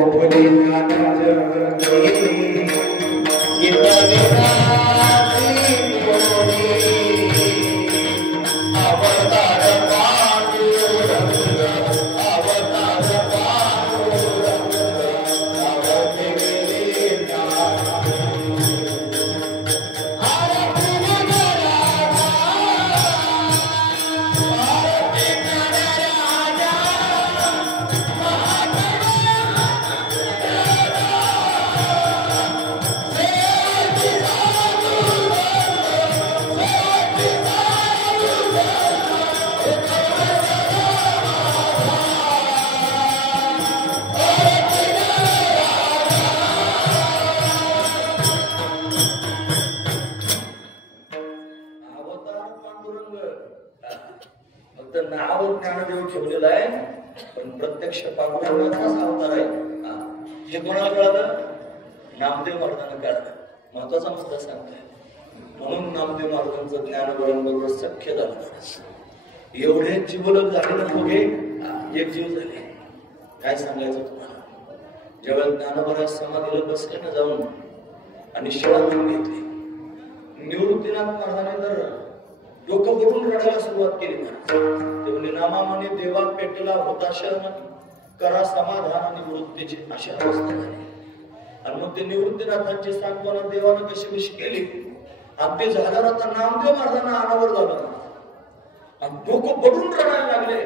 ठेवलेला आहे पण प्रत्यक्ष पांडुरंगाचाच अवतार आहे. हे कोणाला कळलं? नामदेव महाराजांना कळलं. महत्वाचा मुद्दा सांगतोय. म्हणून नामदेव महाराजांचं ज्ञानोबरोबर सख्य झालं. एवढे जीवलग झाले ना दोघे एक जीव झाले. काय सांगायचं तुम्हाला? ज्यावेळेला ज्ञानोबा समाधीला बसले ना जाऊन आणि शिळा घेतली, निवृत्तीनाथ महाराजांनी तर डोकं पडून रडायला सुरुवात केली. ते म्हणजे नामामने देवा पेटला होता शरण, करा समाधान निवृत्तीची अशी अवस्था झाली. आणि मग ते निवृत्तीनाथांची सांत्वना देवानं कशी कशी केली. आणि ते झाल्यावर आता नामदेव महाराजांना अनावर झालं आणि डोकं पडून रडायला लागले.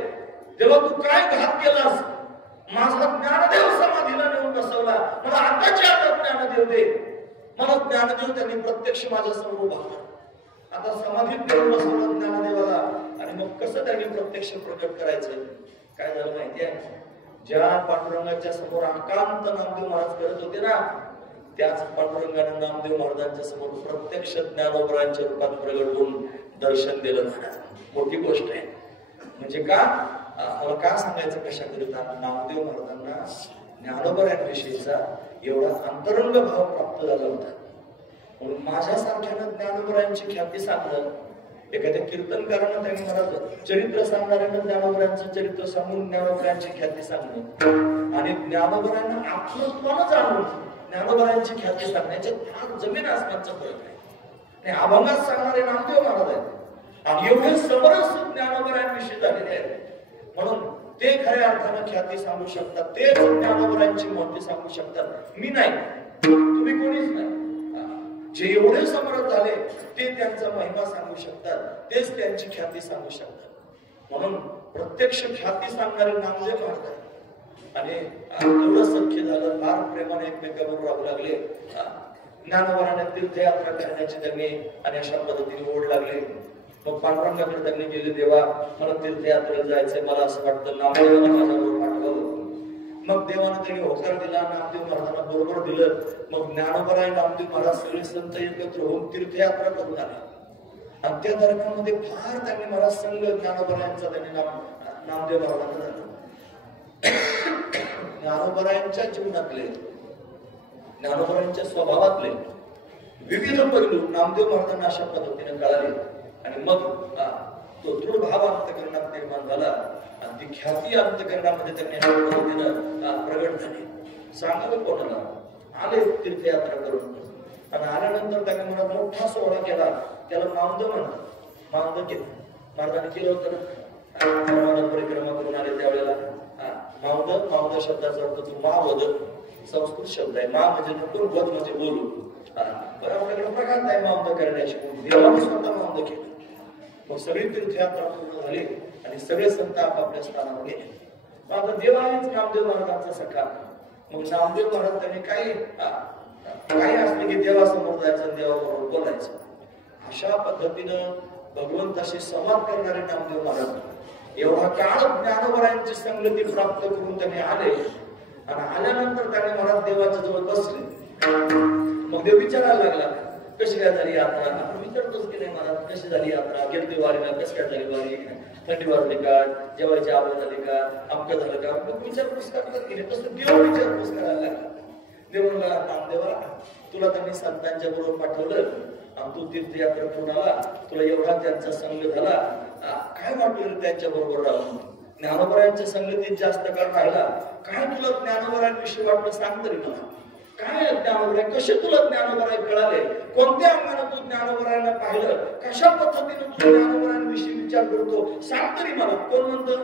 तेव्हा तू काय घात केलास, माझा ज्ञानदेव समाधीला नेऊन बसवला, मला आताच्या आता ज्ञानदेव दे, मला ज्ञानदेव त्यांनी प्रत्यक्ष माझ्या समोर उभा केला. आता समाधीत नेऊन बसवलं ज्ञानदेवाला. आणि मग कसं त्यांनी प्रत्यक्ष प्रकट करायचं, काय झालं माहिती आहे? ज्या पांडुरंगाच्या समोर अकांत नामदेव महाराज करत होते ना, त्याच पांडुरंगाने नामदेव महाराजांच्या समोर प्रत्यक्ष ज्ञानोबरांच्या रूपात प्रगट होऊन दर्शन दिलं महाराज. मोठी गोष्ट आहे. म्हणजे का मला का सांगायचं कशाकरिता? नामदेव महाराजांना ज्ञानोबरांविषयीचा एवढा अंतरंग भाव प्राप्त झाला होता. म्हणून माझ्यासारख्यानं ज्ञानोबरांची ख्याती सांगलं. एखाद्या कीर्तनकारांना त्यांनी महाराज चरित्र सांगणाऱ्यांना ज्ञानोबरांचं चरित्र सांगून ज्ञानोबरांची ख्याती सांगणं आणि ज्ञानोबरांना आत्मत्वानं जाणून ज्ञानोबरांची ख्याती सांगण्याच्या फार जमीन आसमानचा फरक आहे. आणि अभंगात सांगणारे नामदेव महाराज आहेत आणि एवढे समरस ज्ञानोबरांविषयी झालेले आहेत. म्हणून ते खऱ्या अर्थानं ख्याती सांगू शकतात, तेच ज्ञानोबरांची महती सांगू शकतात. मी नाही, तुम्ही कोणीच नाही. जे एवढे समर्थ झाले ते त्यांचा महिमा सांगू शकतात, तेच त्यांची ख्याती सांगू शकतात. म्हणून प्रत्यक्ष ख्याती सांगणारे नामदेव महाराज आणि एवढं सख्य झालं, फार प्रेमाने एकमेकांवर राहू लागले. ज्ञानोबराने तीर्थयात्रा करण्याची त्यांनी आणि अशा पद्धतीने ओढ लागली. मग पांडुरंगाकडे त्यांनी गेले, देवा मला तीर्थयात्रेला जायचंय, मला असं वाटतं नामदेवाला माझ्याबरोबर पाठवावं. मग देवाने त्यांनी होकार दिला, नामदेव महाराजांना बरोबर दिलं. मग ज्ञानोबा नामदेव महाराज सगळे संत एकत्र होऊन तीर्थयात्रा करून आले. आणि त्या दरम्यानमध्ये फार त्यांनी महाराज संघ ज्ञानोबरायांचा त्यांनी नामदेव महाराजांना झाला. ज्ञानोबरायांच्या जीवनातले, ज्ञानोबरायांच्या स्वभावातले विविध पैलू नामदेव महाराजांना अशा पद्धतीने कळाले. आणि मग तो दृढ भाव अंतःकरणात निर्माण झाला आणि ती ख्याती अंतःकरणामध्ये त्यांनी प्रगट झाली. सांगावं कोणाला? आले तीर्थयात्रा करून आणि आल्यानंतर त्यांनी मला मोठा सोहळा केला. त्याला मावंद म्हणतात. मावंद केलं महाराजांनी केलं होतं. परिक्रमा करून आले त्यावेळेला मावंद, मावंद शब्दाचा अर्थ तो मावद संस्कृत शब्द आहे. मा म्हणजे नको, वध म्हणजे बोलू. आपल्याकडे प्रकार आहे मावंद करण्याची. देवाने स्वतः मावंद केलं. मग सगळी तीर्थयात्रा पूर्ण झाली आणि सगळे संत आपापल्या स्थानावर गेले. आता देव आहेच नामदेव महाराजांचा सखा. मग नामदेव महाराज त्यांनी काही असले की देवासमोर जायचं, देवाबरोबर बोलायचं. अशा पद्धतीनं भगवंताशी संवाद करणारे नामदेव महाराज एवढा काळ ज्ञानोबरायांची संगती प्राप्त करून त्यांनी आले. आणि आल्यानंतर त्याने महाराज देवाच्या जवळ बसले. मग देव विचारायला लागला, कशी काय झाली यात्रा? आपण विचारतोच की नाही महाराज, कशी झाली यात्रा? गेलती वारीला, कशी काय झाली वारी? थंडी वाजली का? जेवायची आवड झाली का? अमकं झालं का? मग विचारपूस करतात की नाही, तसं देव विचारपूस करायला लागला. देव म्हणला, नामदेवा तुला त्यांनी संतांच्या बरोबर पाठवलं आणि तू तीर्थयात्रा करून आला, तुला एवढा त्यांचा संग झाला, काय वाटलं त्यांच्या बरोबर राहून? ज्ञानोबरायांच्या संगतीत जास्त काळ राहिला, काय तुला ज्ञानोबरायांविषयी वाटलं सांग तरी मला. काय ज्ञानोबराय, कसे तुला ज्ञानोबराय कळाले? कोणत्या अंगाने तू ज्ञानोबरायांना पाहिलं? कशा पद्धतीने तू ज्ञानोबरायांविषयी विचार करतो सांग तरी मला. कोण म्हणतो?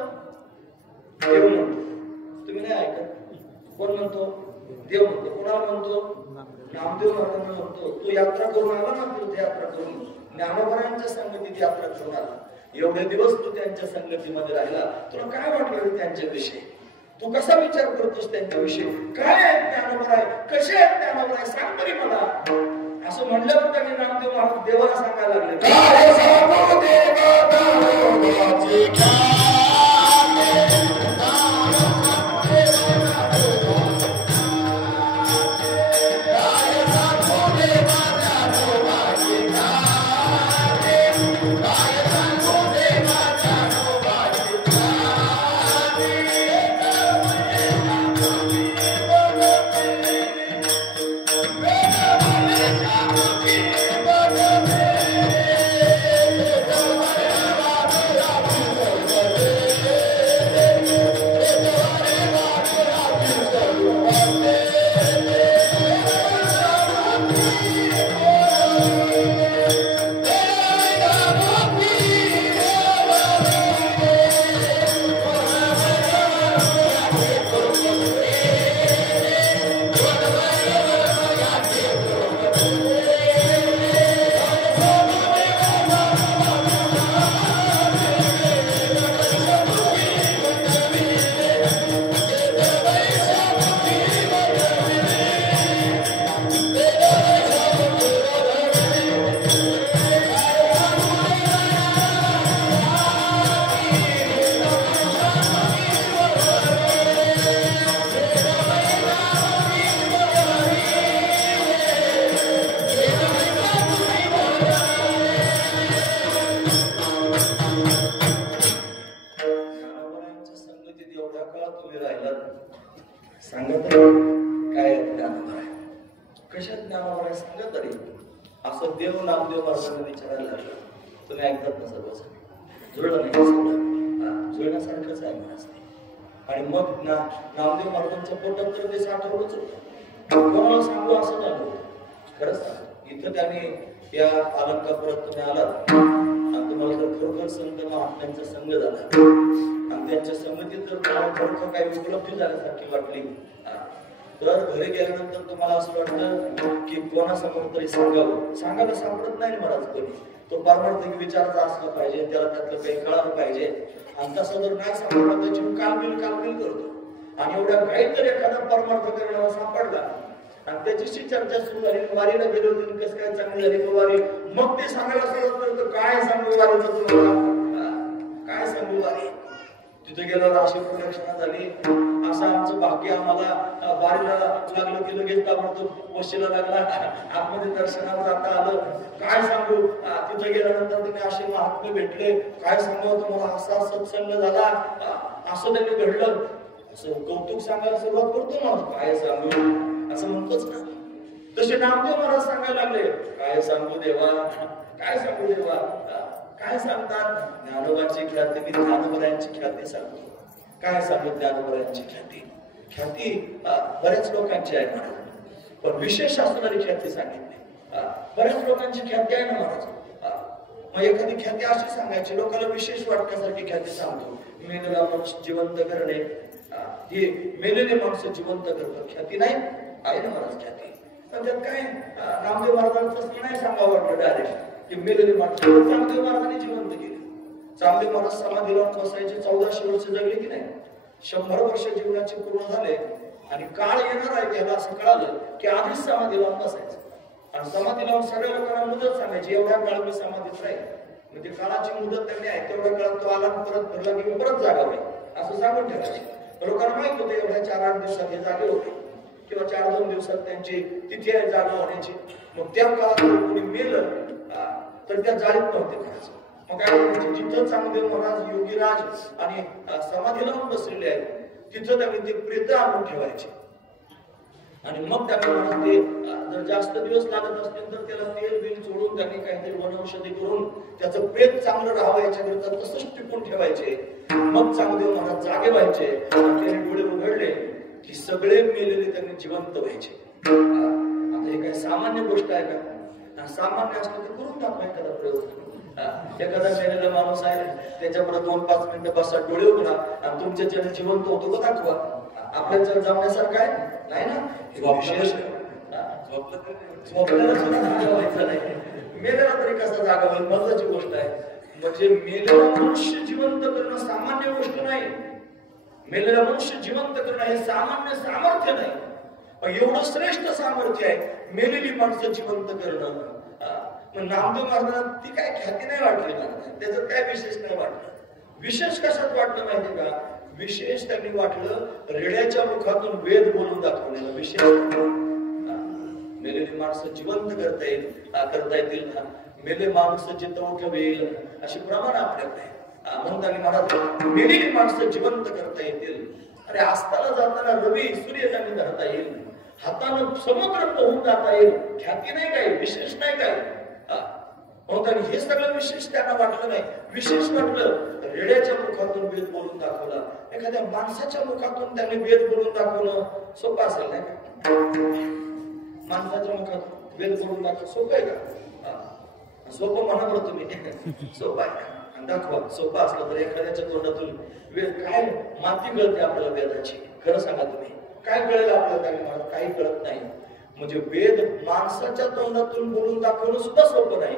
देव म्हणतो. तुम्ही नाही ऐकत? कोण म्हणतो? देव म्हणतो. कोणाला म्हणतो? नामदेव महाराजांना म्हणतो. तू यात्रा करून आला ना, तीर्थयात्रा करून ज्ञानोबरायांच्या संगतीत यात्रा करून आला. एवढे दिवस तू त्यांच्या संगतीमध्ये राहिला, तुला काय वाटलं त्यांच्याविषयी? तू कसा विचार करतोस त्यांच्याविषयी? काय आहे ज्ञानोबराय, कसे आहेत ज्ञानोबराय सांग तरी मला. असं म्हणल्यावर त्यांनी नामदेव महाराज देवाला सांगायला लागले, राहिला सांगा तरी काय ज्ञानोबा आहे, कशात ज्ञानोबा आहे सांगा तरी. असं देव नामदेव महाराजांना विचारायला लागलं. तुम्ही ऐकतात ना सर्वच, जुळलं नाही सगळं, जुळण्यासारखंच आहे महाराज. आणि मग नामदेव महाराजांच्या पोटात तर ते साठवलंच होतं, कोणाला सांगू असं झालं. खरंच इथं त्यांनी या अलंकापुरात तुम्ही आलात आणि तुम्हाला जर खरोखर संत महात्म्यांचा संग झाला आणि त्यांच्या संगतीत जर खरोखर काही उपलब्धी झाल्यासारखी वाटली तर घरी गेल्यानंतर तुम्हाला असं वाटतं की कोणासमोर तरी सांगावं. सांगायला सापडत नाही महाराज कोणी. तो पारमार्थिक विचाराचा असला पाहिजे, त्याला त्यातलं काही कळालं पाहिजे. आणि तसं जर नाही सापडला तर जीव कालबिल करतो. आणि एवढ्या काहीतरी एखादा परमार्थ करणारा सापडला आणि त्याच्याशी चर्चा सुरू झाली, वारीला गेलो होते कसं काय चांगली झाली वारी, मग ते सांगायला सुरुवात करतो काय सांगू वारीचं तुम्हाला, काय सांगू वारी. तिथे गेल्यावर अशी प्रदक्षिणा झाली, असं आमचं भाग्य आम्हाला वारीला लागलं की लगेच ताबडतोब वशीला लागला, आतमध्ये दर्शनाला जाता आलं. काय सांगू, तिथे गेल्यानंतर त्यांनी असे महात्मे भेटले, काय सांगू तुम्हाला, असा सत्संग झाला, असं त्यांनी घडलं. असं कौतुक सांगायला सुरुवात करतो ना, काय सांगू असं म्हणतोच ना. तसे नामदेव महाराज सांगायला लागले, काय सांगू देवा, काय सांगू देवा. काय सांगतात, ज्ञानोबाची ख्याती, मी ज्ञानोबरायांची ख्याती सांगतो. काय सांगू ज्ञानोबरायांची ख्याती, ख्याती बऱ्याच लोकांची आहे महाराज, पण विशेष असणारी ख्याती सांगितली. बऱ्याच लोकांची ख्याती आहे ना महाराज. मग एखादी ख्याती अशी सांगायची, लोकांना विशेष वाटण्यासारखी ख्याती सांगतो. मेलेला माणूस जिवंत करणे, हे मेलेले माणसं जिवंत करतात, ख्याती नाही आहे ना महाराज ख्याती. पण त्यात काय नामदेव महाराजांचं नाही सांगावं वाटलं डायरेक्ट की मेलेले माणसं चांगदेव महाराजांनी जिवंत केले. चांगदेव महाराज समाधी लावून बसायचे, 1400 वर्ष जगले की नाही, 100 वर्ष जीवनाचे पूर्ण झाले आणि काळ येणार आहे त्याला असं कळालं की आधीच समाधी लावून बसायचं. आणि समाधी लावून सगळ्या लोकांना मुदत सांगायची, एवढ्या काळ मी समाधीत राहील. म्हणजे काळाची मुदत त्यांनी आहे, तेवढ्या काळात तो आला परत फिरला की परत जागा होईल असं सांगून ठेवायचे. लोकांना माहित होतं एवढ्या 4-8 दिवसात हे जागे होते किंवा 4-2 दिवसात त्यांची तिथी आहे जागा होण्याची. मग त्या काळात कोणी मेलं तर त्या जाळीत नव्हते करायचं. मग काय करायचं, जिथं चांगदेव महाराज योगीराज आणि समाधी लावून बसलेले आहेत तिथं त्यांनी ते प्रेत आणून ठेवायचे. आणि मग त्यांना ते जर जास्त दिवस लागत असतील तर त्याला तेल बिल चोळून त्यांनी काहीतरी वनौषधी करून त्याचं प्रेत चांगलं राहावं याच्याकरिता तसंच टिकून ठेवायचे. मग चांगदेव महाराज जागे व्हायचे, त्यांनी डोळे उघडले की सगळे मेलेले त्यांनी जिवंत व्हायचे. आता हे काय सामान्य गोष्ट आहे का? सामान्य असलं तर करून दाखवा एखादा प्रयोग. एखादा मेलेला माणूस आहे त्याच्याकडे 2-5 मिनिटं बसा, डोळे उघडा आणि तुमच्या चेहरा जिवंत होतो का दाखवा. आपल्या चेहरा जाण्यासारखं आहे नाही ना. विशेष मेलेला तरी कसा जागा होईल, महत्वाची गोष्ट आहे. म्हणजे मेलेला मनुष्य जिवंत करणं सामान्य गोष्ट नाही. मेलेला मनुष्य जिवंत करणं हे सामान्य सामर्थ्य नाही, पण एवढं श्रेष्ठ सामर्थ्य आहे मेलेली माणसं जिवंत करणं. नामदेव महाराजांना ती काय ख्याती नाही वाटली मला, त्याचं काय विशेष नाही वाटलं. विशेष कशात वाटलं माहिती का? विशेष त्यांनी वाटलं रेड्याच्या मुखातून वेद बोलून दाखवलेलं विशेष. मेलेली माणसं जिवंत करता येतील, मेले माणसं जिथं उठवेल अशी प्रमाण आपल्याकडे. म्हणून त्यांनी महाराज मेलेली माणसं जिवंत करता येतील. अरे आस्ताला जाताना रवी सूर्य त्यांनी धरता येईल, हातानं समुद्र पोहून जाता येईल. ख्याती नाही काय, विशेष नाही काय. म्हणून हे सगळं विशेष त्यांना वाटलं नाही. विशेष वाटलं रेड्याच्या मुखातून वेद बोलून दाखवला. एखाद्या माणसाच्या मुखातून त्यांनी वेद बोलून दाखवणं सोपं असेल नाही का? माणसाच्या मुखातून वेद बोलून दाखवणं सोपं आहे का? सोपं म्हणा बरं तुम्ही, सोपं आहे का? दाखवा. सोपं असलं तर एखाद्याच्या तोंडातून वेद काय माती कळते आपल्याला वेदाची? खरं सांगा तुम्ही, काय कळेल आपल्याला? काही कळत नाही. म्हणजे वेद माणसाच्या तोंडातून बोलून दाखवणं सुद्धा सोपं नाही.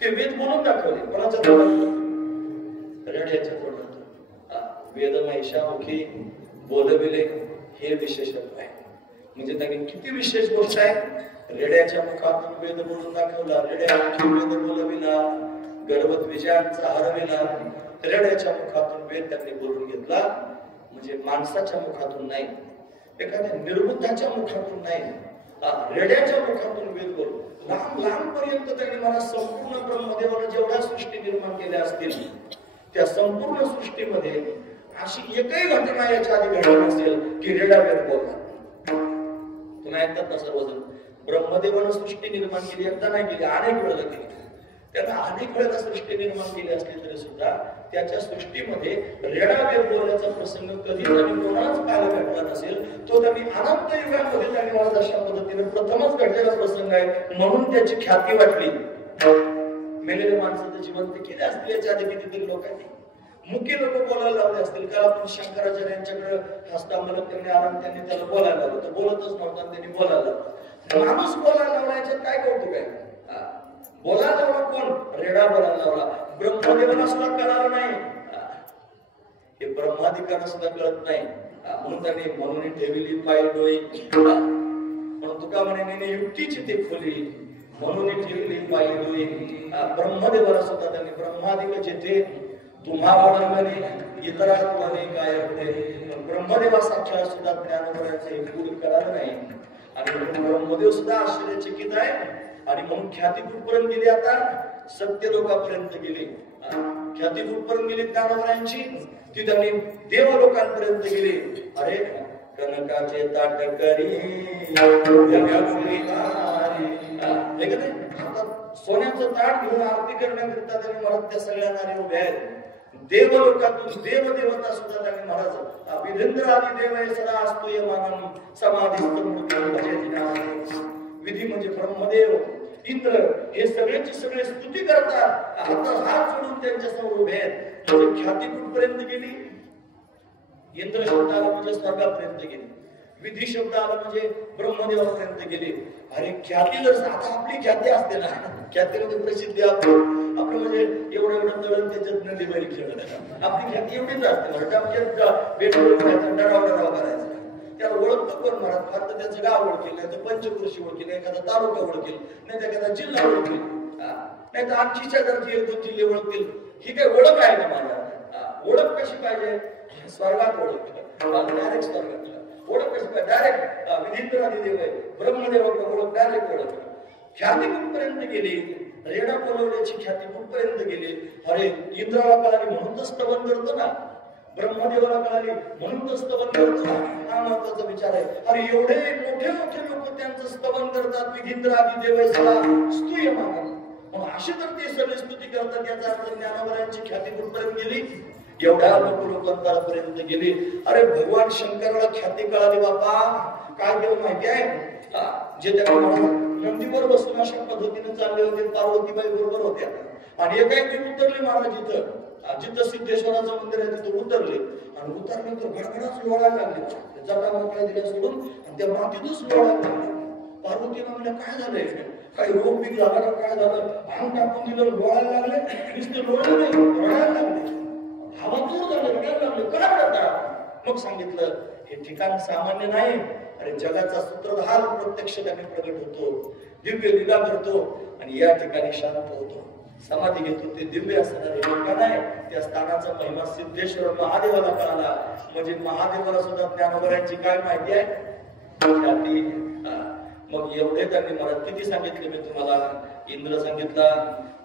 ते वेद बोलून दाखवले कोणाच्या तोंडातून? रेड्याच्या तोंडातून. वेद महिषामुखी बोलविले हे विशेषत्व आहे. म्हणजे त्यांनी किती विशेष गोष्ट आहे. रेड्याच्या मुखातून वेद बोलून दाखवला, रेड्यामुखी वेद बोलविला, गर्भत विजयांचा हरविला. रेड्याच्या मुखातून वेद त्यांनी बोलून घेतला. म्हणजे माणसाच्या मुखातून नाही, एखाद्या निर्बुद्धाच्या मुखातून नाही, रेड्याच्या मुखातून वेद बोलून. लहानपर्यंत त्यांनी मला संपूर्ण ब्रह्मदेवाने जेवढ्या सृष्टी निर्माण केल्या असतील त्या संपूर्ण सृष्टीमध्ये अशी एकही घटना याच्या आधी घडली नसेल की रेडा वेद बोलला. तुम्ही ऐकतात ना सर्वजण, ब्रह्मदेवानं सृष्टी निर्माण केली, एकदा नाही केली, अनेक वेळेला केली. त्याला अनेक वेळेला सृष्टी निर्माण केली असली तरी सुद्धा त्याच्या सृष्टीमध्ये रेडा वेद बोलण्याचा प्रसंग कधीच आणि कोणाच पाहायला भेटला नसेल. तो त्यांनी अनंत युगामध्ये त्यांनी मला अशा पद्धतीने प्रथमच घडलेला प्रसंग आहे, म्हणून त्याची ख्याती वाटली. मेलेले माणसं तर जिवंत केले असतील याच्या आधी कितीतरी लोकांनी, मुख्य लोक बोलायला लावले असतील. काल आपण शंकराचार्य यांच्याकडे हस्तांदोलन त्यांनी आराम त्यांनी त्याला बोलायला लावलं, तर बोलतच नव्हता त्यांनी बोलायला लावलं. माणूस बोलायला लावला याच्यात काय कौतुक आहे? बोलायला लावला कोण? रेडा बोलायला लावला. ब्रह्मदेवाला सुद्धा कळालं नाही, हे ब्रह्मादिकांना सुद्धा कळत नाही. म्हणून त्यांनी म्हणून ठेवली पाय डोई, म्हणून तुका म्हणे युक्तीची ते खोली, म्हणून ठेवली पाय डोई. ब्रह्मदेवाला सुद्धा त्यांनी ब्रह्मादिक जेथे तुम्हा ओळखले इतरा तुला काय होते, ब्रह्मदेवा साक्षात सुद्धा ज्ञानोबराचं हे पूर्ण कळालं नाही. आणि ब्रह्मदेव सुद्धा आश्चर्यचकित आहे. आणि म्हणून ख्याती कुठपर्यंत गेली? आता सत्य लोकांपर्यंत गेली. ख्याती कुठपर्यंत गेली ज्ञानोबरांची? ती त्यांनी देव लोकांपर्यंत गेली. अरे कनकाचे ताट करी सोन्याचं ताट घेऊन आरती करण्याकरिता त्यांनी महाराज त्या सगळ्या नारी उभ्या आहेत. देव लोकातून देव देवता सुद्धा त्यांनी महाराज विधेंद्र आदी देव सदा असतो मानम समाधिस्थ मूर्ती विधी म्हणजे ब्रह्मदेव इंद्र हे सगळ्याची सगळे स्तुती करतात. आता हात सोडून त्यांच्या समोर उभे आहेत. म्हणजे ख्याती कुठपर्यंत गेली? इंद्र शब्द आला म्हणजे स्वर्गापर्यंत गेली, विधी शब्द आला म्हणजे ब्रह्मदेवापर्यंत गेली. अरे ख्याती जर आता आपली ख्याती असते ना, ख्यातीमध्ये प्रसिद्धी आपलं म्हणजे एवढं तळण त्याच्यात नदी बैल खेळत, आपली ख्याती एवढीच असते. डराव करायचं, त्याला ओळखतो कोण महाराज? फार तर त्याचं गाव ओळखेल, नाही तर पंचकृषी ओळखेल, एखादा तालुका ओळखेल, नाही तर एखादा जिल्हा ओळखेल, नाही तर आमची शेजारची एक दोन जिल्हे ओळखतील. ही काय ओळख आहे का माझ्या? ओळख कशी पाहिजे? स्वर्गात ओळख, डायरेक्ट स्वर्गात ओळख कशी पाहिजे? डायरेक्ट विधींद्रादी देव आहे ब्रह्मदेवाकडे ओळख, डायरेक्ट ओळख. ख्याती कुठपर्यंत गेली? रेडा बोलवण्याची ख्याती कुठपर्यंत गेली? अरे इंद्राला कळाली म्हणून तर स्तवन करतो ना, ब्रह्मदेवाला कळाली म्हणून तर स्तवन करतो. हा महत्वाचा विचार आहे. अरे एवढे मोठे मोठे लोक त्यांचं स्तवन करतात, विधींद्र आदी देव स्तुय मानतात. मग अशी तर ते सगळे स्तुती करतात, याचा अर्थ ज्ञानोबरांची ख्याती कुठपर्यंत गेली? एवढ्या लोकांपर्यंत गेली. अरे भगवान शंकराला ख्याती कळाली. बाबा काय केलं माहिती आहे? जे त्या नंदीवर बसून अशा पद्धतीने चालले होते, पार्वतीबाई बरोबर होत्या, आणि एका एक उतरले महाराज जिथं सिद्धेश्वराचं मंदिर आहे तिथं उतरले, आणि उतरल्यानंतर घडघडाच लोळायला लागले. जटा मोकळ्या दिल्या सोडून आणि त्या मातीतच लोळायला लागले. पार्वतीला म्हणलं काय झालंय? काही रोग बीग झाला का? काय झालं? अंग टाकून दिलं, लोळायला लागले. नुसतं लोळलं नाही, रडायला लागले, हवातूर झालं, रडायला लागले. काय रडतात? मग सांगितलं हे ठिकाण सामान्य नाही. अरे जगाचा सूत्रधार प्रत्यक्ष त्यांनी प्रगट होतो, दिव्य लीला करतो, आणि या ठिकाणी शांत होतो, समाधी घेतो. ते दिव्य असणारे ठिकाण आहे. त्या स्थानाचा महिमा सिद्धेश्वर महादेवाला कळाला. म्हणजे महादेवाला सुद्धा ज्ञानोबरांची काय माहिती आहे? मग एवढे त्यांनी मला किती सांगितले मी तुम्हाला? इंद्र सांगितला,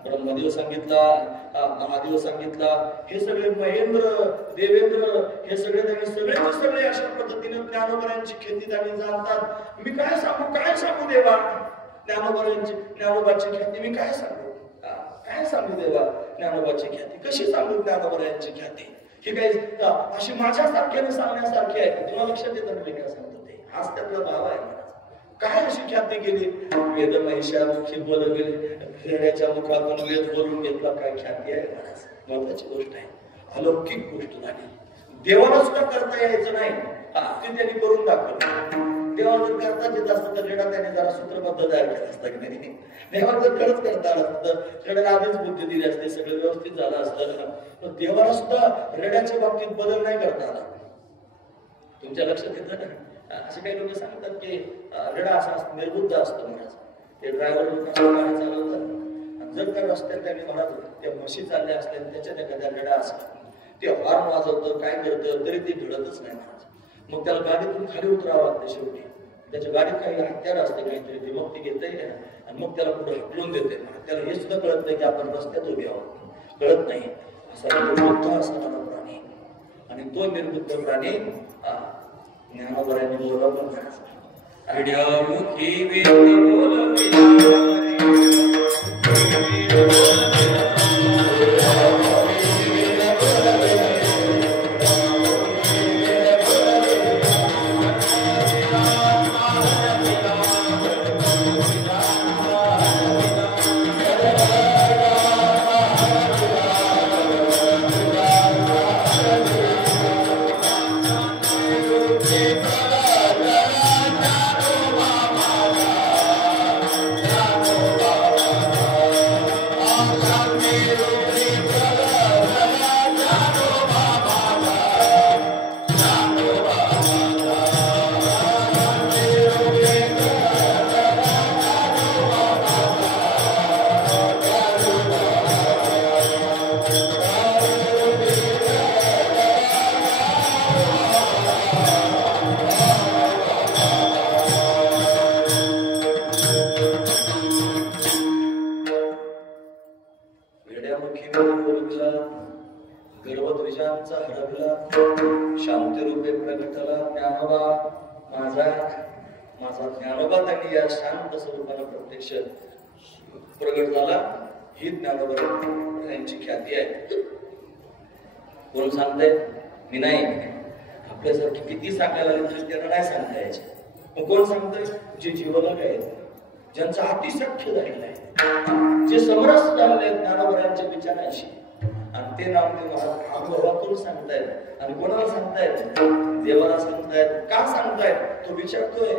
ब्रह्मदेव सांगितला, महादेव सांगितला, हे सगळे महेंद्र देवेंद्र हे सगळे त्यांनी सगळे अशा पद्धतीने ज्ञानोबरांची ख्याती त्यांनी जाणतात. मी काय सांगू देवा? ज्ञानोबाची ख्याती मी काय सांगू देवा? ज्ञानोबाची ख्याती कशी सांगू? ज्ञानोबरांची ख्याती ही काही अशी माझ्यासारख्याने सांगण्यासारखी आहे? तुम्हाला लक्षात येतं मी काय सांगतो ते? आज त्यातला भाव आहे. काय अशी ख्याती केली? वेद महिषामुखी बोल गेले, रेड्याच्या मुखातून वेद बोलून घेतला. काय ख्याती आहे? महत्वाची गोष्ट आहे, अलौकिक गोष्ट झाली. देवाला सुद्धा करता यायचं नाही, ते त्यांनी करून दाखवलं. देवाला जर करता येत असतं तर रेडा त्याने जरा सूत्रबद्ध तयार केलं असतं की नाही? देवाला जर खरंच करता आलं असतं तर रेड्याला आधीच बुद्धी दिली असते, सगळं व्यवस्थित झालं असतं. पण देवाला सुद्धा रेड्याच्या बाबतीत बदल नाही करता आला. तुमच्या लक्षात येतं ना? असे काही लोक सांगतात की रेडा असा निर्बुद्ध असतो महाराज. ते ड्रायव्हर गाडी चालवतात, जर त्या रस्त्यात त्यांनी महाराज त्या म्हशी चालल्या असल्या त्याच्यात एखाद्या रेडा असतात, ते हॉर्न वाजवतं, काय करतं, तरी ते घडतच नाही महाराज. मग त्याला गाडीतून खाली उतरावं लागतं. शेवटी त्याच्या गाडीत काही हत्यार असते काहीतरी, ते मग ते घेता येईल आणि मग त्याला पुढे हकलून देते. त्याला हे सुद्धा कळत नाही की आपण रस्त्यात उभे आहोत, कळत नाही. असा प्राणी आणि तो निर्बुद्ध प्राणी ज्ञानोबरांनी बोलवलं मुखी बोलविला गर्भध्वजांचा हरवला शांती रूपे प्रगटला ज्ञानोबा माझा ज्ञानोबा त्यांनी या शांत स्वरूपाला प्रत्यक्ष प्रगट झाला ही ज्ञानोबा यांची ख्याती आहे. कोण सांगताय? मी नाही. आपल्यासारखी किती सांगायला लागले त्यांना नाही सांगता यायचे. मग कोण सांगताय? जे जीवाला काय ज्यांचा अतिसख्य झालेला आहे, जे समरस झालेले आहेत ज्ञानोबरांच्या विचारांशी, आणि ते नामदेव महाराज अनुभवातून सांगतायत. आणि कोणाला सांगतायत? देवाला सांगतायत. का सांगतायत? तो विचारतोय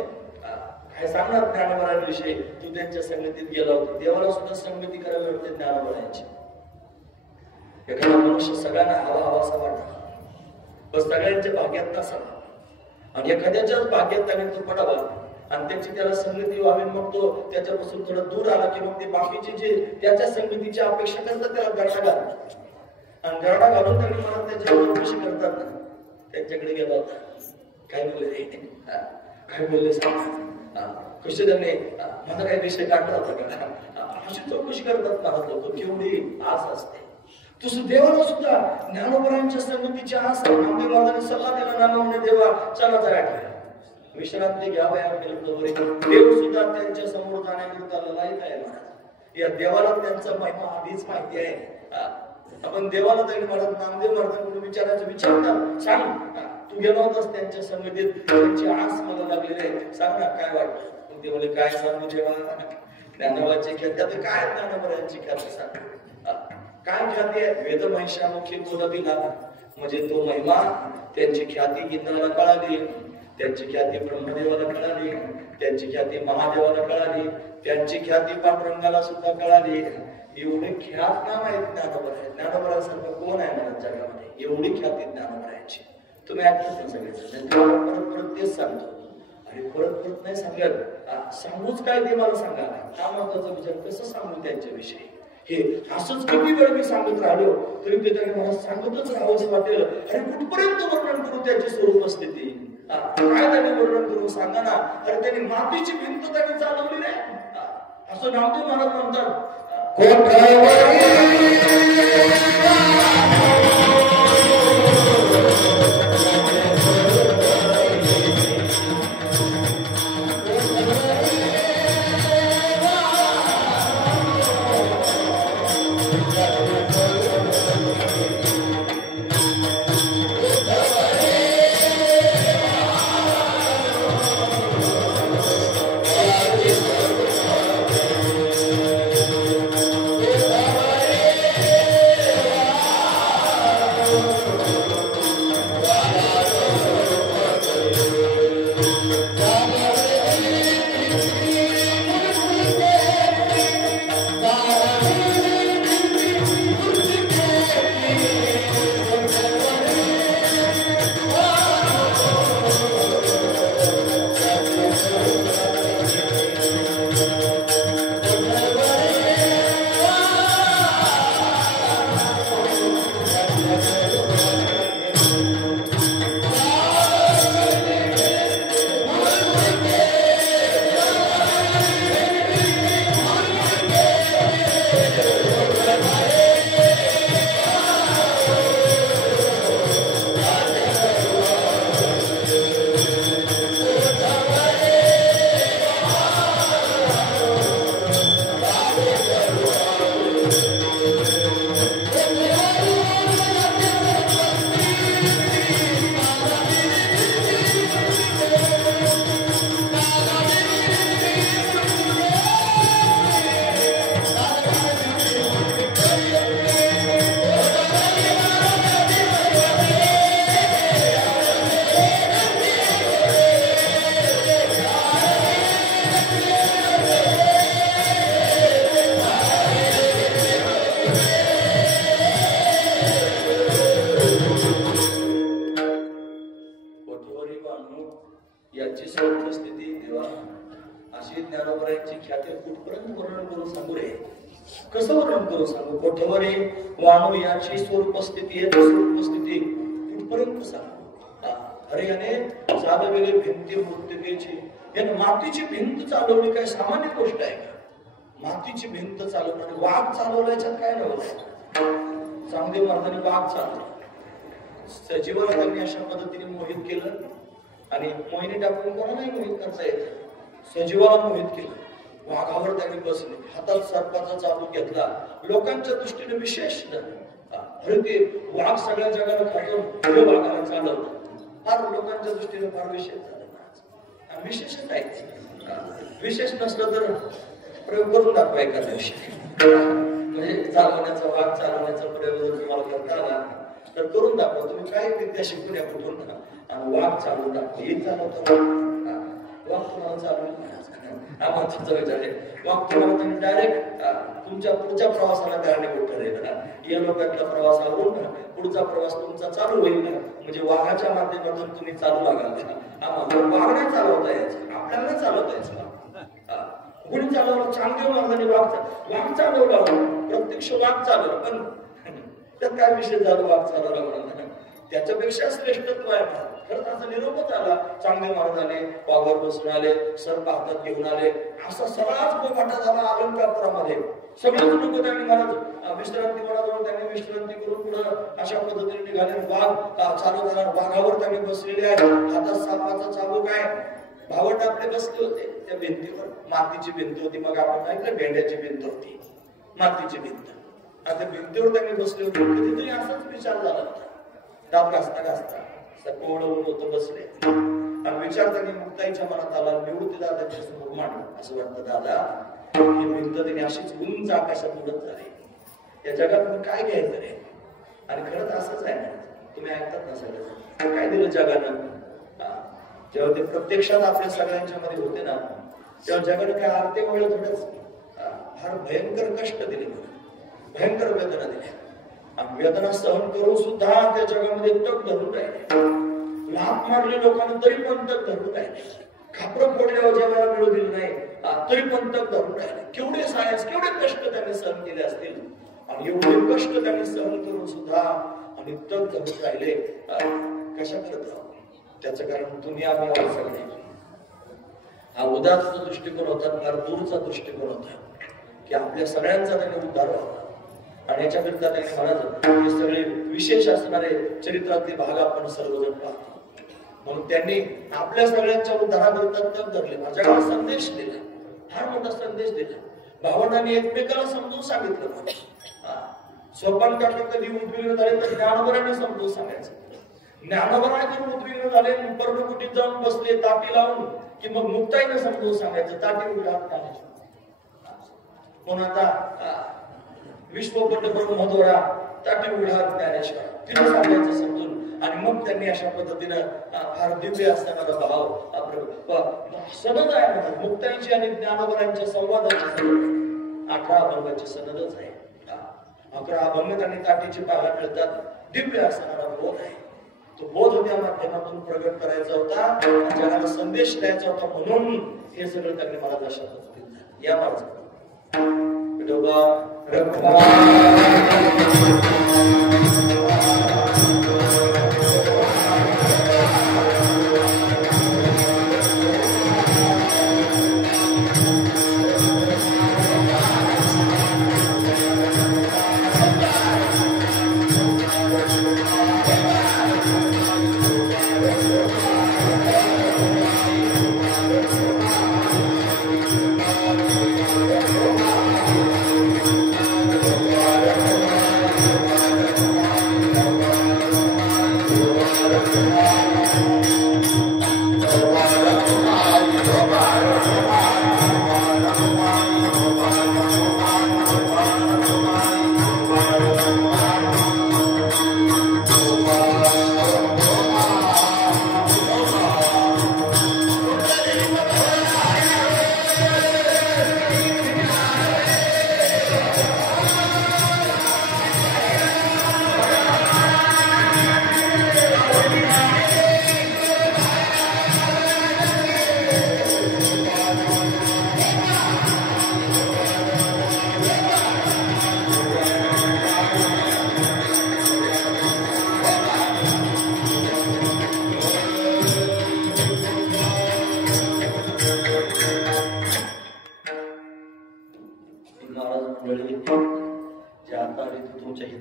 काय सांगणार ज्ञानोबरांविषयी? तू त्यांच्या संगतीत गेला होता. देवाला सुद्धा संगती करावी लागते ज्ञानोबरांची. एखादा मनुष्य सगळ्यांना हवासा वाटतो, पण सगळ्यांच्या भाग्यात नसावा, आणि एखाद्याच्याच भाग्यात त्याने तो पडावा आणि त्याची त्याला संगती व्हावी. मग तो त्याच्यापासून थोडं दूर आला की मग ते बाकीचे जे त्याच्या संगतीची अपेक्षा करतात त्याला गरडा घालतात, आणि गरडा घालून त्यांनी मला त्याच्यावर कशी करतात ना. त्यांच्याकडे गेला होता. काय बोलले? काय बोलले सांग. कसे त्यांनी माझा काही विषय काढला होता का? अशी चौकशी करतात महाराज लोक. केवढी आस असते. तुझं देवाला सुद्धा ज्ञानोबरांच्या संगतीची आस आहे. नामदेव महाराजांनी सल्ला दिला नामाने देवा चला जरा विश्रांती घ्यावं या देव सुद्धा त्यांच्या समोर जाण्याकरिता लढाईत आहे महाराज. या देवाला त्यांचा महिमा आधीच माहिती आहे. आपण देवाला तरी महाराज नामदेव महाराजांकडून विचारायचं विचारतात, सांग तू गेला होतास त्यांच्या संगतीत, त्यांची आस मला लागलेली आहे, सांग ना काय वाटतं? ते बोले काय सांगू जेव्हा ज्ञानोबाची ख्याती काय ज्ञानोबरांची ख्याती सांग. काय ख्याती आहे? वेद महिषामुखी बोलविला म्हणजे तो महिमा त्यांची ख्याती इंद्राला कळाली, त्यांची ख्याती ब्रह्मदेवाला कळाली, त्यांची ख्याती महादेवाला कळाली, त्यांची ख्याती पांडुरंगाला सुद्धा कळाली. एवढे ख्यात नाम आहेत ज्ञानोबा. ज्ञानोबरासारखं कोण आहे मला जगामध्ये? एवढी ख्याती ज्ञानोबराची. तुम्ही ऐकलं ना सगळ्याचं. परत परत तेच सांगतो आणि परत नाही सांगत. सांगूच काय ते मला सांगा. हा महत्वाचा विचार कसं सांगू त्यांच्याविषयी. हे असंच किती वेळ मी सांगत राहिलो तरी ते त्याने मला सांगतच राहावंच वाटेल. अरे कुठपर्यंत वर्णन करू त्याची स्वरूप स्थिती? काय त्याने वर्णन करू सांगा ना. अरे त्यांनी मातीची भिंत त्यांनी चालवली नाही असं नामदेव महाराज म्हणतात. म्हणू याची उपस्थिती देवा अशी ज्ञानोबरायांची ख्याती कुठपर्यंत वर्णन करून सांगू रे कसं वर्णन करू सांगू कोठवरी वाणू याची स्वरूपस्थिती आहे स्वरूपस्थिती कुठपर्यंत सांगू अरे याने चालवलेली भिंती मृत्तिकेची याने मातीची भिंत चालवली काय सामान्य गोष्ट आहे का मातीची भिंत चालवणारी वाघ चालवल्याच्यात काय नव्हतं चांगदेव महाराजांनी वाघ चालवला सजीवाला त्यांनी अशा पद्धतीने मोहित केलं आणि मोहिनी टाकून कोणालाही मोहित करता येत सजीवाला मोहित केलं वाघावर त्यांनी बसले हातात सर्पाचा चाबूक घेतला लोकांच्या दृष्टीने विशेष अरे ते वाघ सगळ्या जगाला खातो वाघाला चालवलं फार लोकांच्या दृष्टीने फार विशेष झालं विशेषच आहे विशेष नसलं तर प्रयोग करून दाखवा एखाद्या दिवशी म्हणजे चालवण्याचा वाघ चालवण्याचा प्रयोग जर तुम्हाला करता आला तर करून दाखवा तुम्ही काय विद्या शिकून या कुठून आणि वाघ चालवून दाखवा हे चालवतो वाघ तुम्हाला चालवून हा महत्वाचा विचार आहे वाघ तुम्हाला तुम्ही डायरेक्ट तुमच्या पुढच्या प्रवासाला कारणीभूत ठरेल या लोकांचा प्रवास आवरून पुढचा प्रवास तुमचा चालू होईल म्हणजे वाघाच्या माध्यमातून तुम्ही चालू लागाल वाघ नाही चालवता यायचं आपल्याला चालवता यायचं कोणी चालवलं चांगदेव महाराजांनी वाघ चालवला प्रत्यक्ष वाघ चालवला पण त्यात काय विषय झाला वाघ चालवला म्हणून त्याच्यापेक्षा श्रेष्ठत्व आहे खरंच असा निरोपच आला चांगदेव महाराजांनी वाघावर बसून आले सर्प हातात घेऊन आले असा सगळाच गोमाटा झाला अलंकापुरामध्ये सगळेच लोक त्यांनी महाराज विश्रांती महाराज त्यांनी विश्रांती करून पुढे अशा पद्धतीने निघाले वाघ चालवताना वाघावर त्यांनी बसलेले आहे हातात सापाचा चाबूक आहे भावंड आपले बसले होते त्या भिंतीवर मातीची भिंत होती मग आपण ऐकलं भेंड्याची भिंत होती मातीची भिंत आता भिंतीवर त्यांनी बसले होते कधीतरी असाच विचार झाला होता दात घासता घासता कोवळं होतं बसले आणि विचार त्यांनी मुक्ताईच्या मनात आला निवृत्ती दादाच्या समोर मांडलं असं वाटतं दादा ही भिंत त्यांनी अशीच उंच आकाशात उडत झाली या जगात मग काय घ्यायचं रे आणि खरंच असंच आहे ना तुम्ही ऐकतात ना सगळं काय दिलं जगानं जेव्हा ते प्रत्यक्षात आपल्या सगळ्यांच्या मध्ये होते ना तेव्हा जगाने काय आरते वेळ थोडंच फार भयंकर कष्ट दिले भयंकर वेदना दिल्या वेदना सहन करून सुद्धा त्या जगामध्ये तग धरून राहिले लाभ मारले लोकांना तरी पण तग धरून राहिले खापरं फोडल्यावर जगाला मिळू दिलं नाही तरी पण तग धरून राहिले केवढे सायन्स केवढे कष्ट त्यांनी सहन केले असतील आणि एवढे कष्ट त्यांनी सहन करून सुद्धा आणि तग धरून राहिले कशा करत त्याचं कारण दुनिया मिळाली सगळे हा उदारचा दृष्टिकोन होता फार दूरचा दृष्टिकोन होता की आपल्या सगळ्यांचा त्यांनी उद्धार व्हावा आणि याच्याकरिता त्यांनी महाराज हे सगळे विशेष असणारे चरित्रातले भाग आपण सर्वजण पाहतो म्हणून त्यांनी आपल्या सगळ्यांच्या उद्धाराकरिता तग धरले माझ्याकडे संदेश दिला फार मोठा संदेश दिला भावंडांनी एकमेकाला समजून सांगितलं सोपान काढलं कधी उद्विग्न झाले तर ज्ञानोबरांनी समजून सांगायचं ज्ञानोबरा करून उद्विग्न झाले पर्णकुटीत जाऊन बसले ताटी लावून की मग मुक्ताईने समजून सांगायचं ताटी उघडा म्हणून आता विश्वपट ब्रह्मदोरा ताटी उघडा ज्ञानेश्वर तिने सांगायचं समजून आणि मग त्यांनी अशा पद्धतीनं फार दिव्य असणारा भाव सनद आहे मुक्ताईची आणि ज्ञानोबरांच्या संवादाची सनद 18 अभंगाची सनदच आहे 11 अभंग त्यांनी ताटीची पाहायला मिळतात दिव्य असणारा बोध आहे तो बोध त्या माध्यमातून प्रगट करायचा होता जगाला संदेश द्यायचा होता म्हणून हे सगळं त्यांनी मला अशा पद्धतीने या मार्गात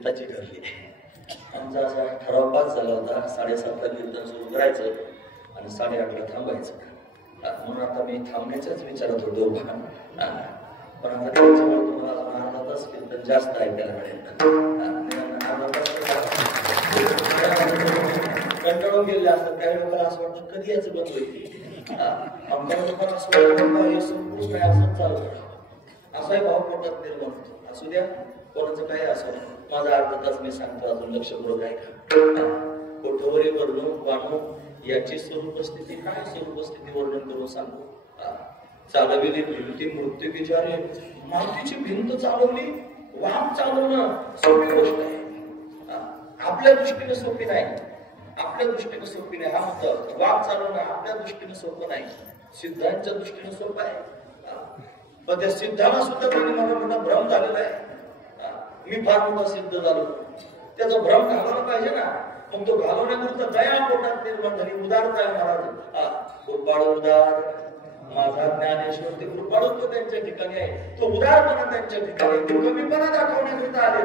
कीर्तनाची ठरली. आमचा असा ठराव पास झाला होता, 7:30ला कीर्तन सुरू करायचं आणि 8:30ला थांबायचं. म्हणून आता मी थांबण्याच्याच विचारात होतो. पण आता त्याच्यामुळे तुम्हाला अर्धा तास कीर्तन जास्त ऐकायला मिळेल. कंटाळून गेले असतात काही लोकांना, असं वाटतं कधी याचं बंद होईल. आमच्या लोकांना असं वाटतं हे संपूर्ण काय असंच चालू करावं, असाही भाव पोटात निर्माण होतो. असू द्या, कोणाचं काय असं माझा अर्धा तास मी सांगतो, अजून लक्षपूर्वक ऐका. कोठवरी वर्णू वाणू याची स्वरूपस्थिती काय, स्वरूपस्थिती वर्णन करून सांगू. चालविली भिंती मृत्यू विचारे, मातीची भिंत चालवली, वाघ चालवणं सोपी गोष्ट आहे. आपल्या दृष्टीने सोपी नाही, आपल्या दृष्टीने सोपी नाही. हा म्हणतो वाघ चालवणं आपल्या दृष्टीने सोपं नाही, सिद्धांच्या दृष्टीने सोपं आहे. पण त्या सिद्धांना सुद्धा त्यांनी मला मोठा भ्रम झालेला आहे. मी फार मोठा सिद्ध झालो, त्याचा भ्रम घालवला पाहिजे ना. मग तो घालवण्याकरता दया पोटात निर्माण झाली, उदारता आहे महाराज. कृपाळू उदार माझा ज्ञानेश्वर, ते कृपाळू तो त्यांच्या ठिकाणी आहे, तो उदारपणा त्यांच्या ठिकाणी. ते कमीपणा दाखवण्याकरता आले,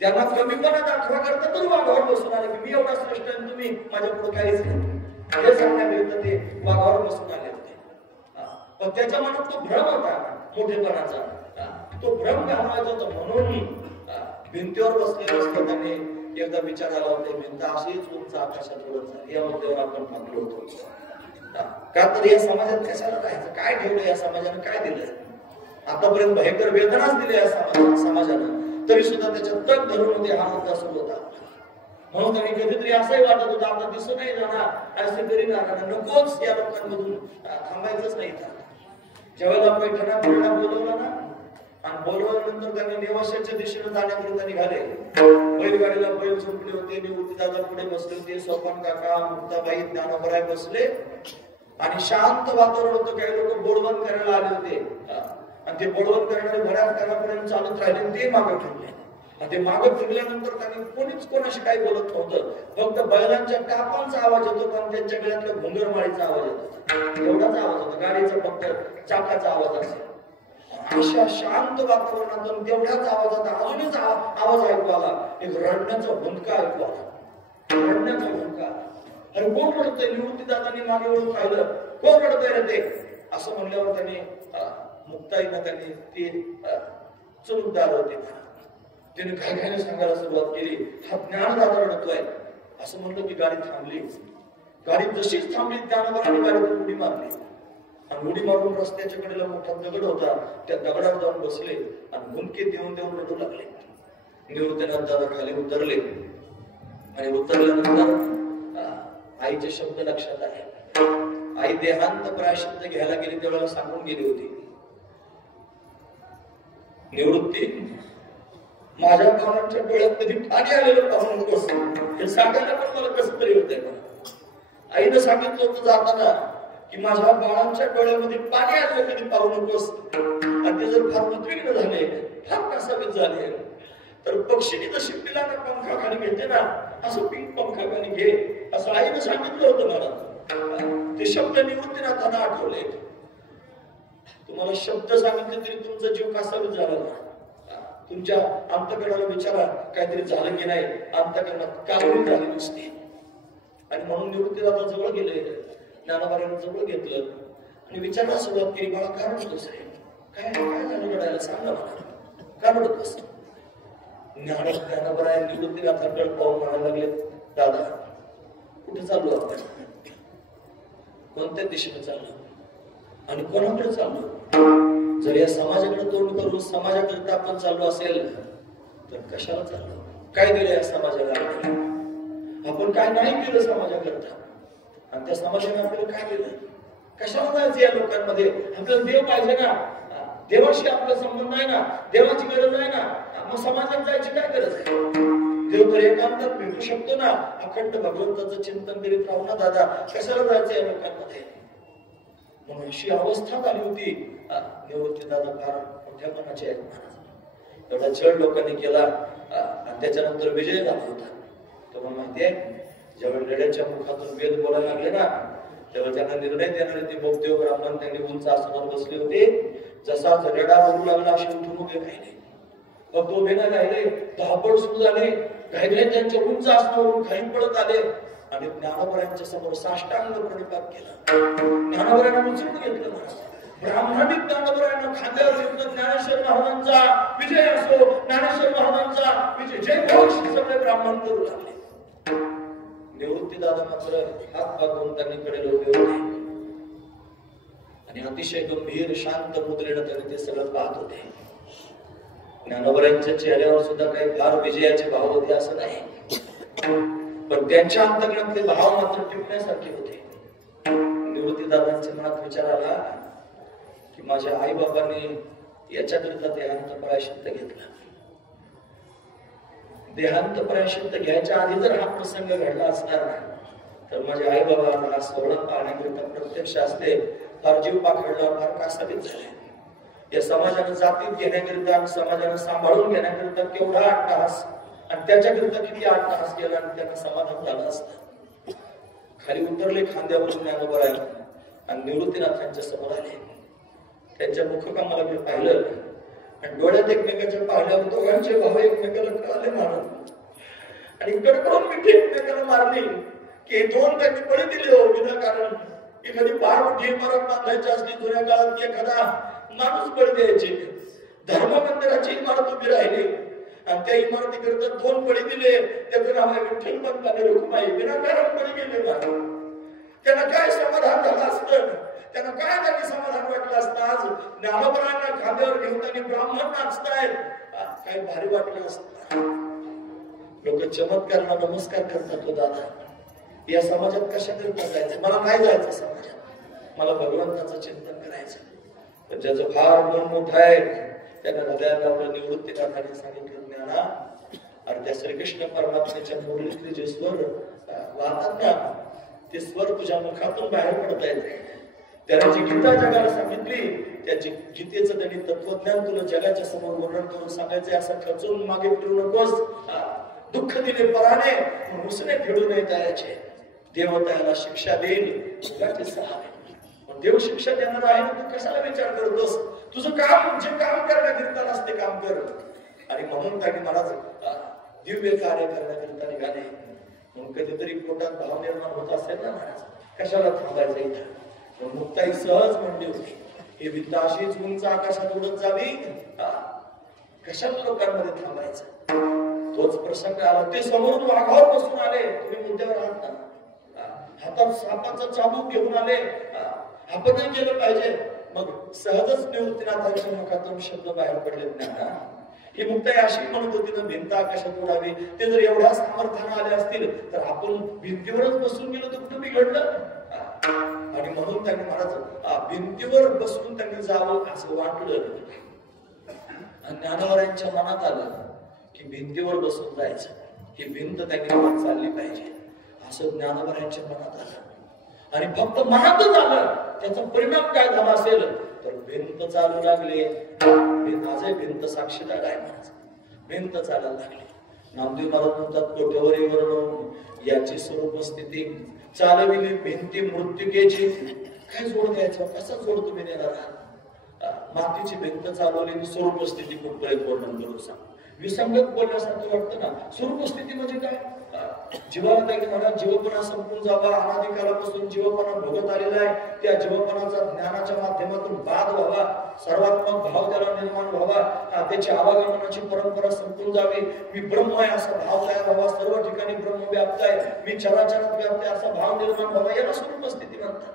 त्यांना कमीपणा दाखवण्याकरता तर वाघावर बसून आले की मी एवढा श्रेष्ठ आहे, तुम्ही माझ्या पुढे काहीच नाही हे सांगण्याकरिता ते वाघावर बसून आले होते. पण त्याच्या मनात तो भ्रम होता मोठेपणाचा, तो भ्रम घालवायचा होता. म्हणून भिंतीवर बसलेले असताना एकदा विचार आला होता, भिंत अशीच उंच आकाशात उडत झाली, या मुद्द्यावर आपण थांबलो होतो. का तर या समाजात कशाला राहायचं, काय ठेवलं या समाजानं, काय दिलं. आतापर्यंत भयंकर वेदनाच दिल्या या समाजानं, तरी सुद्धा त्याच्यात तग धरून होते हा मुद्दा सुरू होता. म्हणून त्यांनी कधीतरी असंही वाटत होतं आता दिसत नाही जाणार, असे तरी नकोच या लोकांमधून थांबायचंच नाही. ज्यावेळेला पैठणा फिरणा बोलवलं ना, आणि बोलवल्यानंतर त्यांनी नेवाशाच्या दिशेने जाण्याकरिता निघाले. बैलगाडीला बैल झोपले होते, निवृत्तीदादा पुढे बसले होते, सोपान काका मुक्ताबाई ज्ञानोबराय बसले आणि शांत वातावरण होतं. काही लोक बोडवण करायला आले होते आणि ते बोडवण करणारे बऱ्याच काळापर्यंत चालत राहिले, ते मागे फिरले. आणि ते मागे फिरल्यानंतर त्यांनी कोणीच कोणाशी काही बोलत नव्हतं, फक्त बैलांच्या टापांचा आवाज येतो आणि त्यांच्या गळ्यातल्या घुंगरमाळीचा आवाज येतो, एवढाच आवाज होता. गाडीचा फक्त चाकाचा आवाज असेल. अशा शांत वातावरणातून तेवढ्याच आवाजात अजूनच आवाज ऐकू आला, एक रडण्याचा भुंका ऐकू आला, रडण्याचा भुंका. अरे कोण रडतंय? निवृत्तीदादांनी मागे वळून पाहिलं, कोण रडतंय रे ते असं म्हणल्यावर त्यांनी मुक्ताईनं त्यांनी ते चुलूकदार होते, त्याने काय सांगायला सुरुवात केली, हा ज्ञानदाता रडतोय असं म्हणलं की गाडी थांबली. गाडी जशीच थांबली ज्ञानोबरांनी गाडीतून उडी मारली आणि उडी मारून रस्त्याच्या कडेला मोठा दगड होता, त्या दगडावर जाऊन बसले आणि भुंके देऊन देऊन रडू लागले. निवृत्तीनाथ दादा खाली उतरले आणि उतरल्यानंतर आईचे शब्द लक्षात आले. आई देहांत प्रायश्चित्त घ्यायला गेली तेव्हा सांगून गेली होती, निवृत्ती माझ्या भावांच्या डोळ्यात कधी पाणी आलेलं पाहू नकोस, हे सांगायला पण मला कसं तरी होतंय. आईनं सांगितलं होतं जाताना की माझ्या बाळांच्या डोळ्यामध्ये पाणी आलेलं कधी पाहू नकोस. आणि ते जर फार उद्विग्न झाले, फार कसावीत झाले तर पक्षीने जशी पिलाने पंखाखाली घेते ना, असं पिंक पंखाखाली घे असं आईनं सांगितलं होतं मला. ते शब्द निवृत्तीनाथांना आठवले. तुम्हाला शब्द सांगितले तरी तुमचा जीव कसावीत झाला ना. तुमच्या अंतःकरणाला विचारा काहीतरी झालं की नाही, अंतःकरणात काळजी झाली नसते. आणि म्हणून निवृत्तीदादा जवळ गेले, ज्ञानोबरांना जवळ घेतलं आणि विचारायला सुरुवात केली, बाळा का रडतोस रे, काय काय झालं रडायला, सांग ना मला, का रडतोस. ज्ञानोबराय निवृत्तीनाथांकडे पाहून म्हणायला लागले, दादा कुठे चाललो आपण, कोणत्या दिशेने चाललो आणि कोणाकडे चाललो. जर या समाजाकडे तोंड करून समाजाकरिता आपण चाललो असेल तर कशाला चाललो, काय दिलं या समाजाला, आपण काय नाही केलं समाजाकरता आणि त्या समाजाने आपल्याला काय केलं. कशाला जायचं या लोकांमध्ये, आपल्याला देव पाहिजे ना, देवाशी आपला संबंध आहे ना, देवाची गरज आहे ना, मग समाजात जायची काय गरज आहे. देव तर एकांतात भेटू शकतो ना, अखंड भगवंताचं चिंतन करीत राहू ना दादा, कशाला जायचं या लोकांमध्ये. म्हणून अशी अवस्था झाली होती. निवृत्तीदादा फार मोठ्यापणाचे आहेत महाराज, एवढा छळ लोकांनी केला आणि त्याच्यानंतर विजय झाला होता. तुम्हाला माहितीये, ज्यावेळी रेड्याच्या मुखातून वेद बोलायला लागले ना, तेव्हा त्यांना निर्णय देणारे ते बोगदेव ब्राह्मण त्यांनी उंच आसनावर बसले होते. जसा रेडा बोलू लागला असे उठून उभे राहिले भक्त उभे नाही राहिले, धावपळ सुरू झाली. काही त्यांच्या उंच आसनावरून खाली पडत आले आणि ज्ञानोबरांच्या समोर साष्टांग प्रणिपात केला. ज्ञानोबरांना उचलून घेतलं. ब्राह्मणांनी ज्ञानोबरांना खांद्यावर घेतलं. ज्ञानेश्वर महाराजांचा विजय असो, ज्ञानेश्वर महाराजांचा विजय, जय घोष सगळे ब्राह्मण करू लागले. निवृत्ती दादा मात्र हात पाठवून त्यांनीकडे उभे होते आणि अतिशय गंभीर शांत मुद्रेनं त्यांनी ते सगळं पाहत होते. ज्ञानोबरांच्या चेहऱ्यावर सुद्धा काही फार विजयाचे भाव होते असं नाही, पण त्यांच्या अंतर्गत भाव मात्र टिपण्यासारखे होते. निवृत्तीदादांच्या मनात विचार आला की माझ्या आई बाबांनी याच्याकरिता देहांत प्रायश्चित्त घेतला. देहांत प्रायश्चित्त घ्यायच्या आधी जर हा प्रसंग घडला असणार तर माझे आई बाबा मला सोहळा पाहण्याकरिता प्रत्यक्ष असते फार जीव पाखडला, फार कासावीस झाले. या समाजानं जातीत घेण्याकरिता, समाजानं सांभाळून घेण्याकरिता केवढा अट्टहास आणि त्याच्याकरिता किती अट्टहास केला आणि त्यांना समाधान झालं असतं. खाली उतरले खांद्यावरून ज्ञानोबरांना आणि निवृत्तीनाथांच्या समोर आले. त्यांच्या मुखकामाला मी पाहिलं आणि डोळ्यात एकमेकाच्या पाहिल्यावर दोघांचे भाव एकमेकाला कळाले मारत आणि कडकडून मिठी एकमेकाला मारली की दोन त्यांनी बळी दिले हो विनाकारण. एखादी फार मोठी इमारत बांधायची असली जुन्या काळात एखादा माणूस बळी द्यायचे. धर्म मंदिराची इमारत उभी राहिली आणि त्या इमारतीकरिता दोन बळी दिले. त्याचं नाव आहे विठ्ठल पंत आणि रुक्माई. विनाकारण बळी गेले मारून. त्यांना काय समाधान झालं असतं, त्यांना काय त्यांनी समाधान वाटलं असतं. आज ज्ञानोबरांना खांद्यावर घेऊन त्यांनी ब्राह्मण नाचतायत, काय भारी वाटलं असतं. लोक चमत्काराला नमस्कार करतात. हो दादा, या समाजात कशा करता जायचं? मला नाही जायचं समाजात, मला भगवंताचं चिंतन करायचं. पण ज्याचं फार मन मोठं आहे त्यांना हृदयाला आपलं निवृत्तीनाथाने सांगितलं ज्ञाना, अरे त्या श्रीकृष्ण परमात्म्याच्या मुरलीतले जे स्वर वाहतात ना, ते स्वर तुझ्या मुखातून बाहेर पडता येते. त्याला जी गीता जगाला सांगितली, त्याची गीतेचं त्यांनी तत्वज्ञान तुला जगाच्या समोर वर्णन करून सांगायचंय. असं खचून मागे फिरू नकोस. दुःख दिले पराने मुसने फिरू नये त्याचे. देव त्याला शिक्षा देईल तुझ्याचे सहावे. पण देव शिक्षा देणार आहे ना, तू कशाला विचार करतोस? तुझं काम जे काम करण्याकरिता नसते काम कर. आणि म्हणून त्यांनी मला दिव्य कार्य करण्याकरिता निघाले. म्हणून कधीतरी पोटात भाव निर्माण होत असेल ना महाराज, कशाला थांबायचं इथं? मुक्ताई सहज म्हणली होती, हे विद्या अशीच उंच आकाशात उडत जावी, कशाला लोकांमध्ये थांबायचं? तोच प्रसंग आला. ते समोरून वाघावर बसून आले. तुम्ही मुद्द्यावर आहात ना, हातात सापाचा चाबूक घेऊन आले. आपणही केलं पाहिजे. मग सहजच निवृत्तीनाथांच्या मुखातून शब्द बाहेर पडले ज्ञाना. ही मुक्ताई अशी म्हणत होती ना, भिंत आकाशात उडावी. ते जर एवढ्या सामर्थ्याने आले असतील तर आपण भिंतीवरच बसून गेलो तर कुठं बिघडलं? आणि म्हणून त्यांनी महाराज भिंतीवर बसून त्यांनी जावं असं वाटलं. आणि ज्ञानोबरांच्या मनात आलं की भिंतीवर बसून जायचं, ही भिंत त्यांनी चालली पाहिजे असं ज्ञानोबरांच्या मनात आलं. आणि फक्त मनातच आलं, त्याचा परिणाम काय झाला असेल तर भिंत चालू लागले. आजही भिंत साक्षीदार आहे महाराज. भिंत चालायला लागली. नामदेव महाराज म्हणतात, कोठवरीवर याची स्वरूप स्थिती चालविली भिंती मृत्युकेची. काय जोड द्यायचं? कसा जोड तुम्ही देणार आहात? मातीची भिंत चालवली, स्वरूप स्थिती कुठपर्यंत वर्णन करू सांग. विसंगत बोलण्यासारखं वाटतं ना. स्वरूप स्थिती म्हणजे काय? जीवाला काही म्हणा, जीवपणा संपून जावा. अनादिकालापासून जीवपणा भोगत आलेला आहे. त्या जीवपणाचा ज्ञानाच्या माध्यमातून बाध व्हावा, सर्वात्मक भाव त्याला निर्माण व्हावा, त्याची आवागमनाची परंपरा संपून जावी. मी ब्रह्म आहे असा भाव तयार व्हावा, सर्व ठिकाणी ब्रह्म व्याप्त आहे, मी चराचरात व्याप्त आहे असा भाव निर्माण व्हावा. याला स्वरूप स्थिती म्हणतात.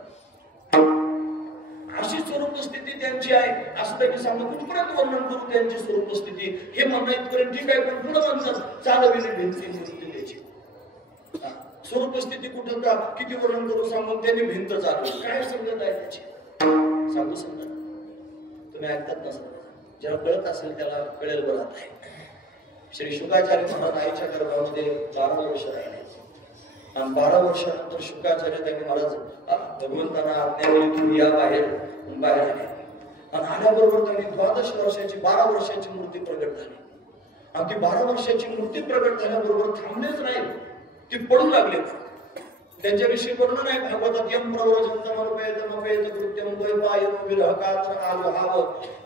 अशी स्वरूप स्थिती त्यांची आहे असं त्यांनी सांगतो. कुठपर्यंत वर्णन करू त्यांची स्वरूप स्थिती? हे म्हणणं इथपर्यंत ठीक आहे, पण पुढे म्हणतात चालविली भिंती मृत्युकेची. स्वरूप स्थिती कुठं का किती वर्णन करू सांगून त्यांनी भिंत चालवली. काय समजत आहे त्याची? सांगू समजा तुम्ही ऐकतात ना, ज्याला कळत असेल त्याला कळेल. बरं आहे, श्री शुकाचार्य महाराज आईच्या गर्भामध्ये 12 वर्ष राहिले आणि 12 वर्षानंतर शुकाचार्य त्यांनी महाराज भगवंतांना आज्ञा दिली की या बाहेर आले. आणि आल्याबरोबर त्यांनी 12 वर्षाची 12 वर्षाची मूर्ती प्रगट झाली. आणि ती 12 वर्षाची मूर्ती प्रगट झाल्याबरोबर थांबलेच नाही, ती पडू लागले. त्यांच्याविषयी वर्णन आहे भागवतात. यम प्रवरजंतमर्पयेत कृत्यम द्वैपायनो विरह कातर आलोहाव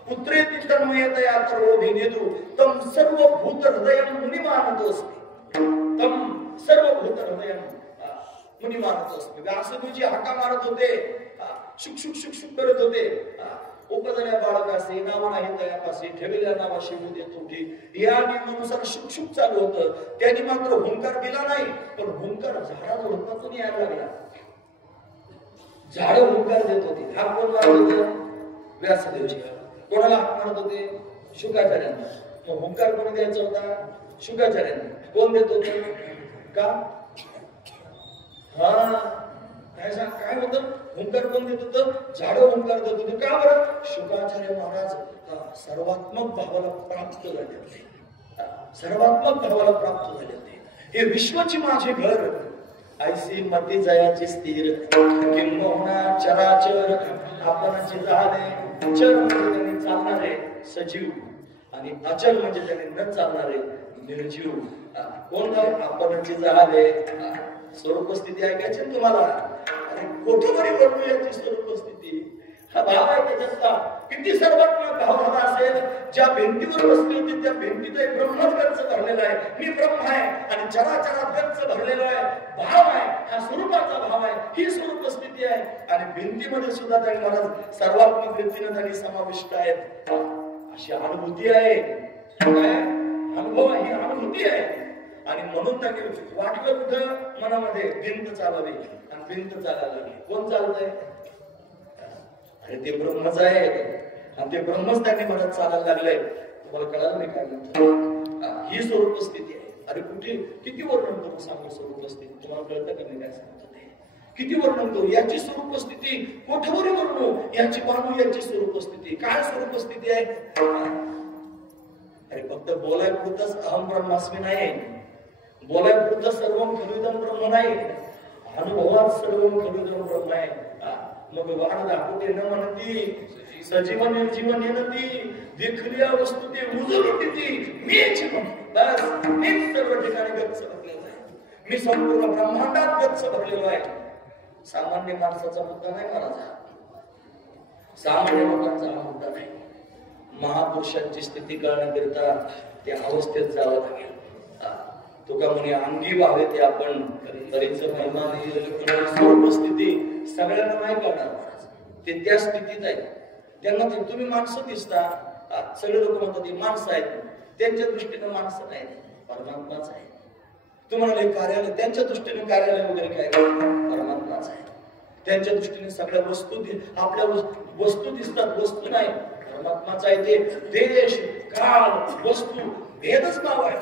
पुत्रेति तन्मयतया तरोभिनेतु तम सर्वभूत हृदयं मुनिमानतोस्मि. तम सर्वभूत हृदयं मुनिमानतोस्मि. व्यासदेवजी हाका मारत होते, शुक शुक शुक शुक करत होते. उपजल्या बाळकासे नाव नाही तयापाशी ठेवलेल्या नावाशी देत होती. या नियमानुसार शुक शुक चालू होतं. त्यांनी मात्र हुंकार दिला नाही, पण हुंकार झाडाझुडपातून यायला लागला. झाड हुंकार देत होती. हा कोण मारत होतं? व्यासदेवजी. कोणाला हाक मारत होते? शुकाचार्यांना. मग हुंकार कोणी द्यायचा होता? शुकाचार्यांना. कोण देत होते? का? काय होतं? हुंकार कोण देत होतं? झाड हुंकार देत होते. का बरं? शुकाचार्य महाराज सर्वात्मक भावाला प्राप्त झाले होते. सर्वात्मक भावाला प्राप्त झाले होते. हे विश्वची माझे घर ऐसी मती जयाची स्थिर किंबहुना चराचर आपणाची झाले. चर म्हणजे त्यांनी चालणारे सजीव आणि अचल म्हणजे त्यांनी न चालणारे निर्जीव. कोण काय? आपणाची झाले. स्वरूप स्थिती ऐकायची तुम्हाला. कोठोवरी वर्णू याची स्वरूप स्थिती. हा भाव आहे त्याच्यातला. किती सर्वात्मक भाव झाला असेल. ज्या भिंतीवर बसली होती त्या भिंतीत एक ब्रह्मच गच्च भरलेला आहे. मी ब्रह्म आहे आणि चराचरात गच्च भरलेला आहे. भाव आहे, हा स्वरूपाचा भाव आहे. ही स्वरूप स्थिती आहे. आणि भिंतीमध्ये सुद्धा त्यांनी महाराज सर्वात्मक रीतीने त्यांनी समाविष्ट आहेत. अशी अनुभूती आहे. अनुभव ही अनुभूती आहे. आणि म्हणून त्यांनी वाटलं कुठं मनामध्ये भिंत चालावी आणि भिंत चालायला लागली. कोण चालतंय? अरे ते ब्रह्मच आहे. आणि ते ब्रह्मच त्यांनी मनात चालायला लागलंय. तुम्हाला कळालं नाही काय म्हणतो? ही स्वरूप स्थिती आहे. अरे कुठे किती वर्णन करू सांगू स्वरूप स्थिती? तुम्हाला कळतं का मी काय सांगतो ते? किती वर्णन करू याची स्वरूप स्थिती? कोठवरी वर्णू याची पाहू याची स्वरूप स्थिती. काय स्वरूप स्थिती आहे? अरे फक्त बोलाय पुरतच अहम ब्रह्मास्मी नाही. बोलाय पुरतं सर्वम खलुदम ब्रह्म नाही. अनुभवात सर्वम खलुदम ब्रह्म आहे. मग वाण दाखवते न म्हणती सजीवन निर्जीवन येणती देखलिया वस्तू ते उजळती मीच बस. मीच सर्व ठिकाणी गच्च भरलेलो आहे. मी संपूर्ण ब्रह्मांडात गच्च भरलेलो आहे. सामान्य माणसाचा मुद्दा नाही महाराज. सामान्य लोकांचा हा मुद्दा नाही. महापुरुषांची स्थिती कळण्याकरिता त्या अवस्थेत जावं लागेल. तुका म्हणे अंगी व्हावे ते आपण तरीच महिमा स्थिती सगळ्यांना नाही करणार. ते त्या स्थितीत आहे. त्यांना ते तुम्ही माणसं दिसता. सगळे लोक म्हणतात ते माणसं आहेत. त्यांच्या दृष्टीने माणसं नाही, परमात्माच आहे. तुम्हाला कार्यालय त्यांच्या दृष्टीने कार्यालय वगैरे काय परमात्माच आहे. त्यांच्या दृष्टीने सगळ्या वस्तू आपल्या वस्तू दिसतात, वस्तू नाही. परमात्माच आहे. ते देश काळ वस्तू भेदच भाव आहे.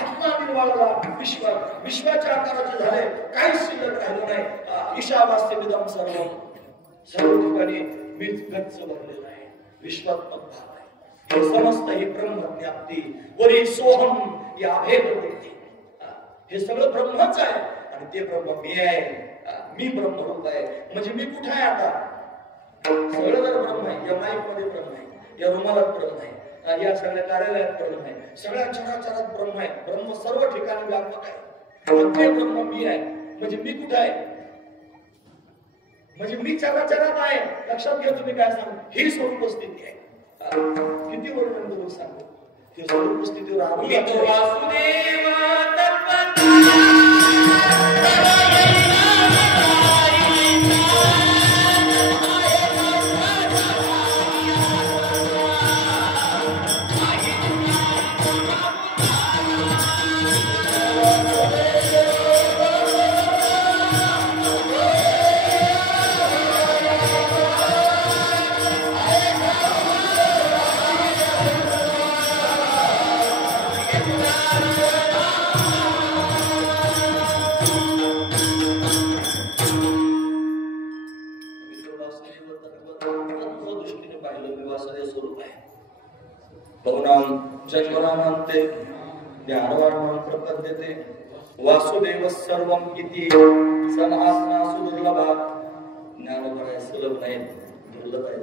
आत्मा निर्वाळला विश्वाच्या आकाराचे झाले. काहीच शिल्लक राहिलं नाही. ईशावास्य विदम सर्व ठिकाणी मीच गच्च भरलेला आहे. विश्वात्मक भाव आहे. हे समस्त ही ब्रह्म ज्ञाप्ती वरी सोहम या भेद वृत्ती. हे सगळं ब्रह्मच आहे. आणि ते ब्रह्म मी आहे. मी ब्रह्मरूप आहे. म्हणजे मी कुठे आहे आता? सगळं जर ब्रह्म आहे. या माईक मध्ये ब्रह्म आहे, या रुमालात ब्रह्म आहे, या सगळ्या कार्यालयात ब्रह्म आहे, सगळ्या चराचरात ब्रह्म आहे. ब्रह्म सर्व ठिकाणी व्यापक आहे. ते ब्रह्म मी आहे. म्हणजे मी कुठे आहे? म्हणजे मी चराचरात आहे. लक्षात घ्या तुम्ही काय सांगू. ही स्वरूप स्थिती आहे. किती वर्णन करून सांगू. ही स्वरूप स्थितीवर वासुदेव जन्मनामांते ज्ञानवान प्रपद्यते वासुदेव सर्वम इति समात्मा सुदुर्लभा. ज्ञान आहे सुलभ नाही, दुर्लभ आहे.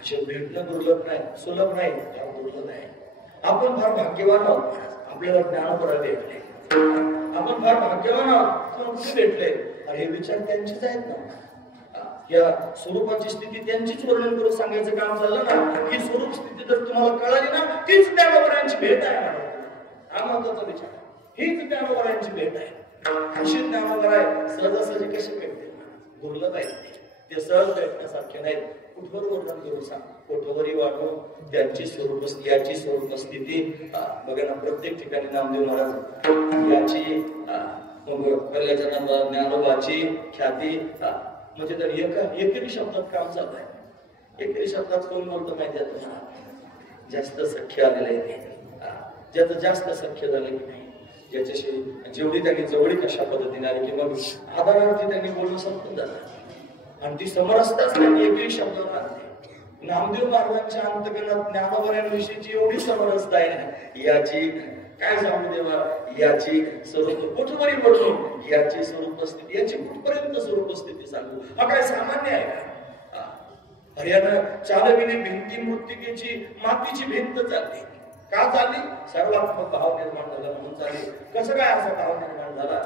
असे भेटणं दुर्लभ नाही, सुलभ नाही, दुर्लभ आहे. आपण फार भाग्यवान आहोत. आपल्याला ज्ञान भेटले. आपण फार भाग्यवान आहोत. परमात्मा कुठे भेटले, अरे हे विचार त्यांचेच आहेत ना. या स्वरूपाची स्थिती त्यांचीच वर्णन करून सांगायचं काम चाललं ना, ही स्वरूप स्थिती जर तुम्हाला कळाली ना, तीच ज्ञानोबरायांची भेट आहे. हा महत्वाचा विचार, हीच ज्ञानोबरायांची भेट आहे. अशी ज्ञानोबराय सहजासहजी कशी भेटते, दुर्लभ आहे ते सहज भेटण्यासारखे नाहीत. कुठवर वर्णन करू सांग, कोठवरही वाढवून त्यांची स्वरूप याची स्वरूप स्थिती बघा ना. प्रत्येक ठिकाणी नामदेव महाराज याची ज्ञानोबाची ख्याती म्हणजे तर एकेरी शब्दात काम चालू आहे. एकेरी शब्दात कोण बोलतो माहिती आहे तुम्हाला, जास्त सख्य आलेलं आहे, ज्याचं जास्त सख्य झालं की नाही, ज्याच्याशी जेवढी त्यांनी जवळी कशा पद्धतीने आली की मग आधारार्थी त्यांनी बोलणं संपून जातं आणि ती समरसताच त्यांनी एकेरी शब्दावर आणते. नामदेव महाराजांच्या अंतकरणात ज्ञानोबरायांविषयीची एवढी समरसता आहे, याची काय सांगू देवा, याची स्वरूप कुठवरी बघून याची स्वरूप स्थिती, याची कुठपर्यंत स्वरूप स्थिती सांगू, हा काय सामान्य आहे का? हरियाणा चालविणे भिंती मृत्तिकेची मातीची भिंत चालली का चालली, सर्वात्मक भाव निर्माण झाला म्हणून चालली. कसं काय असा भाव निर्माण झाला,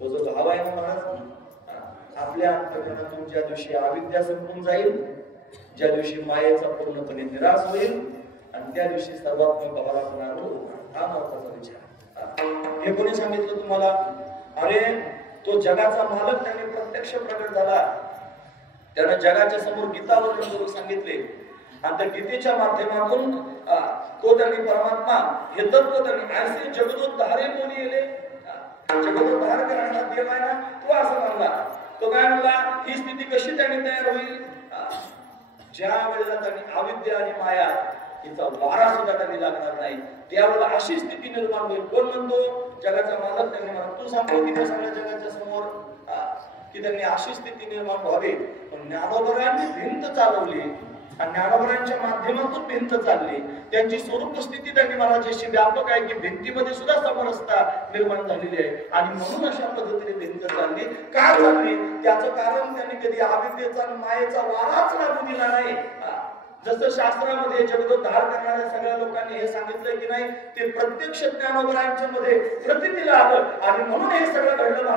तो जो भाव आहे ना महाराज, आपल्या अंतकरणातून ज्या दिवशी अविद्या संपून जाईल, ज्या दिवशी मायेचा पूर्णपणे निराश होईल आणि त्या दिवशी सर्वात्मक भावाला होणार. हा महत्वाचा विचार. हे कोणी सांगितलं तुम्हाला, अरे तो जगाचा मालक त्याने प्रत्यक्ष प्रकट झाला, त्याने जगाच्या समोर गीतावरून करून सांगितले आणि त्या गीतेच्या माध्यमातून तो त्यांनी परमात्मा हे तत्व त्यांनी ऐसे जगदोद्धारे कोणी येले, जगदोद्धार करणारा देव आहे ना, तो असं म्हणला. तो काय म्हणला, ही स्थिती कशी त्यांनी तयार होईल, ज्या वेळेला त्यांनी अविद्या आणि माया हिचा वारा सुद्धा त्यांनी लागणार नाही, त्यावेळेला अशी स्थिती निर्माण होईल. कोण म्हणतो, जगाचा मालक त्यांनी म्हणा, तू सांगतो की सगळ्या जगाच्या समोर की त्यांनी अशी स्थिती निर्माण व्हावी. पण ज्ञानोबरायांनी भिंत चालवली आणि ज्ञानोबरायांच्या माध्यमातून भिंत चालली. त्यांची स्वरूप स्थिती त्यांनी मला जशी व्यापक आहे की भिंतीमध्ये सुद्धा समरसता निर्माण झालेली आहे आणि म्हणून अशा पद्धतीने भिंत चालली. का चालली, त्याचं कारण त्यांनी कधी अविद्येचा मायेचा वाराच लागू दिला नाही. जसं शास्त्रामध्ये जगदोद्धार करणाऱ्या सगळ्या लोकांनी हे सांगितलंय की नाही, ते प्रत्यक्ष ज्ञानोबरायांच्या मध्ये प्रतीला आलं आणि म्हणून हे सगळं घडलं.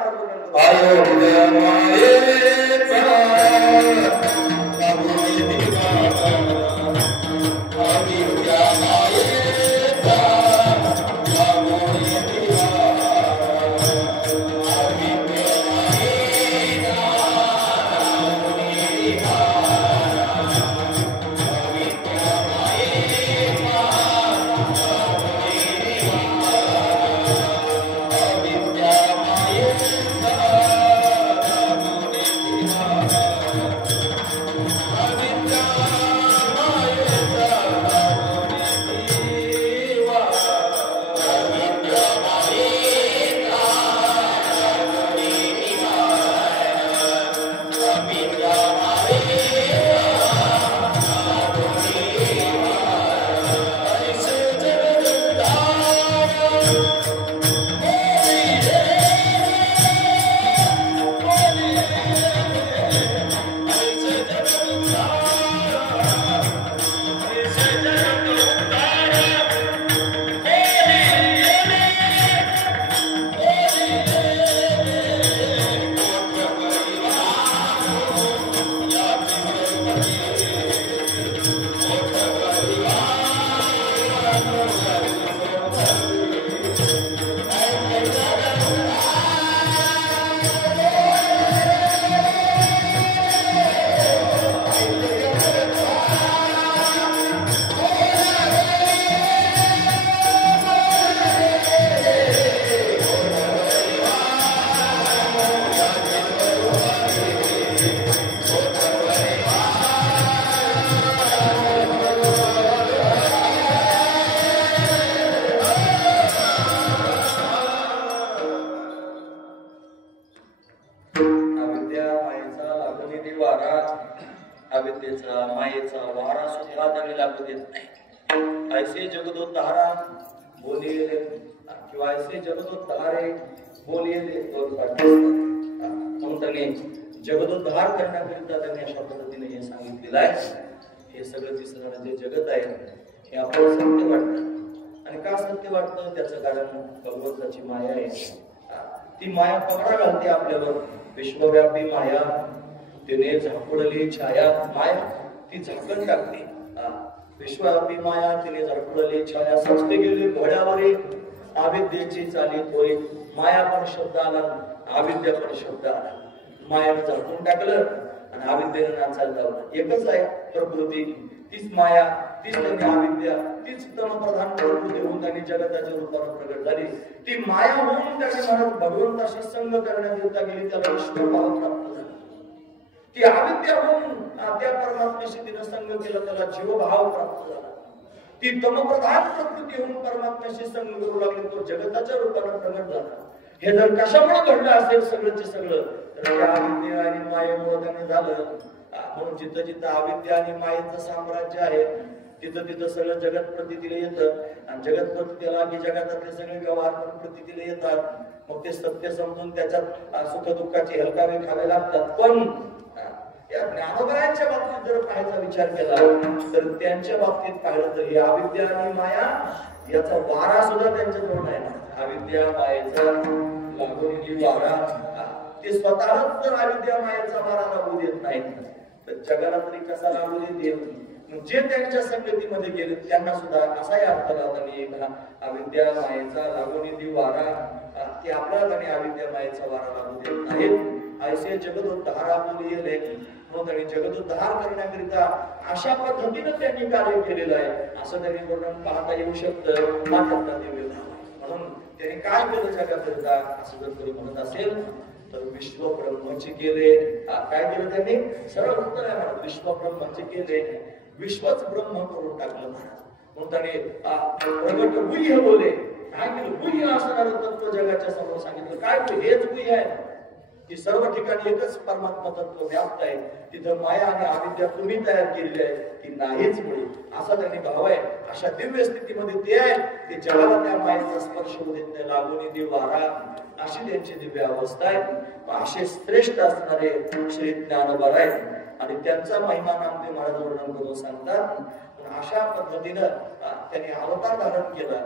अविद्येचा मायेचा वारा सुद्धा त्यांनी लागू देत नाही. ऐसे जगदोद्धारा बोलिले किंवा ऐसे जगदोद्धारे बोलिले म्हणून त्यांनी जगदोद्धार करण्याकरिता त्यांनी अशा पद्धतीने हे सांगितलेलं आहे. हे सगळं तिसरं जे जगत आहे हे आपल्याला सत्य वाटतं आणि का सत्य वाटतं त्याचं कारण भगवंताची माया आहे. ती माया पकडा घालते आपल्यावर. विश्वव्यापी माया तिने झापडली छाया. माया ती झाकण टाकते. विश्वव्यापी माया तिने झापडली छाया. सचते गेली घोड्यावरी अविद्येची चाली होय. माया पण शब्द आला, अविद्या पण शब्द आला. मायानं झाकून टाकलं आणि अविद्येनं नाचायला लावलं. एकच आहे प्रकृती, तीच माया, तीच अविद्या, तीच तमप्रधान प्रकृती होऊन त्यांनी जगताच्या रूपाने प्रगट झाली. ती माया होऊन त्याने महाराज भगवंताशी संग करण्याकरिता गेली, त्याला ईश्वर भाव प्राप्त झाला. ती अविद्या होऊन त्या परमात्म्याशी तिनं संग केला, त्याला जीवभाव प्राप्त झाला. ती तमप्रधान प्रकृती होऊन परमात्म्याशी संग करू लागली, तो जगताच्या रूपाने प्रगट झाला. हे जर कशामुळे घडलं असेल सगळंचे सगळं, तर त्या अविद्या आणि मायेमुळे त्यांनी झालं. म्हणून जिथं जिथं अविद्या आणि मायेचं साम्राज्य आहे, तिथं तिथं सगळं जगत प्रतीला येतं. आणि जगत प्रतीला की जगातातले सगळे व्यवहार पण प्रतीला येतात. मग ते सत्य समजून त्याच्यात सुख दुःखाचे हलकावे खावे लागतात. पण या ज्ञानोबरायांच्या बाबतीत जर पाहायचा विचार केला, तर त्यांच्या बाबतीत पाहिलं तर ही अविद्या आणि माया याचा वारा सुद्धा त्यांच्याजवळ नाही. अविद्या मायेचा लागून वारा, ते स्वतःच जर अविद्या मायेचा वारा लागू देत नाहीत, तर जगाला तरी कसा लागू देतील. जे त्यांच्या संगतीमध्ये गेले त्यांना सुद्धा असाही अर्थ लावला, अविद्या मायेचा लागून वारा, ते आपल्याला आणि अविद्या मायेचा वारा लागू देत नाहीत. ऐसे जगदोद्धार आपले म्हणून त्यांनी जगदोद्धार करण्याकरिता अशा पद्धतीनं त्यांनी कार्य केलेलं आहे, असं त्यांनी वर्णन पाहता येऊ शकतं. म्हणून त्यांनी काय केलं जगाकरिता असं जर कोणी म्हणत असेल तर विश्व ब्रह्मचे केले. काय केलं त्यांनी? सरळ उत्तर आहे महाराज, विश्व ब्रह्मचे केले, विश्वच ब्रह्म करून टाकलं महाराज. म्हणून त्यांनी प्रगट गुह्य बोले. काय केलं? गुह्य असणारं तत्व जगाच्या समोर सांगितलं. काय हेच गुह्य आहे की सर्व ठिकाणी एकच परमात्मा तत्व व्याप्त आहे. तिथं माया आणि अविद्या तुम्ही तयार केलेली आहे की नाहीच मुळे असा त्यांनी भाव आहे. अशा दिव्य स्थितीमध्ये ते आहे, ते जगाला त्या मायेचा स्पर्श होऊ देत नाही, लागून दे वारा, अशी त्यांची दिव्य अवस्था आहे. असे श्रेष्ठ असणारे श्री ज्ञानोबा आहेत आणि त्यांचा महिमा नामदेव महाराज वर्णन करून सांगतात. अशा पद्धतीनं त्यांनी अवतार धारण केला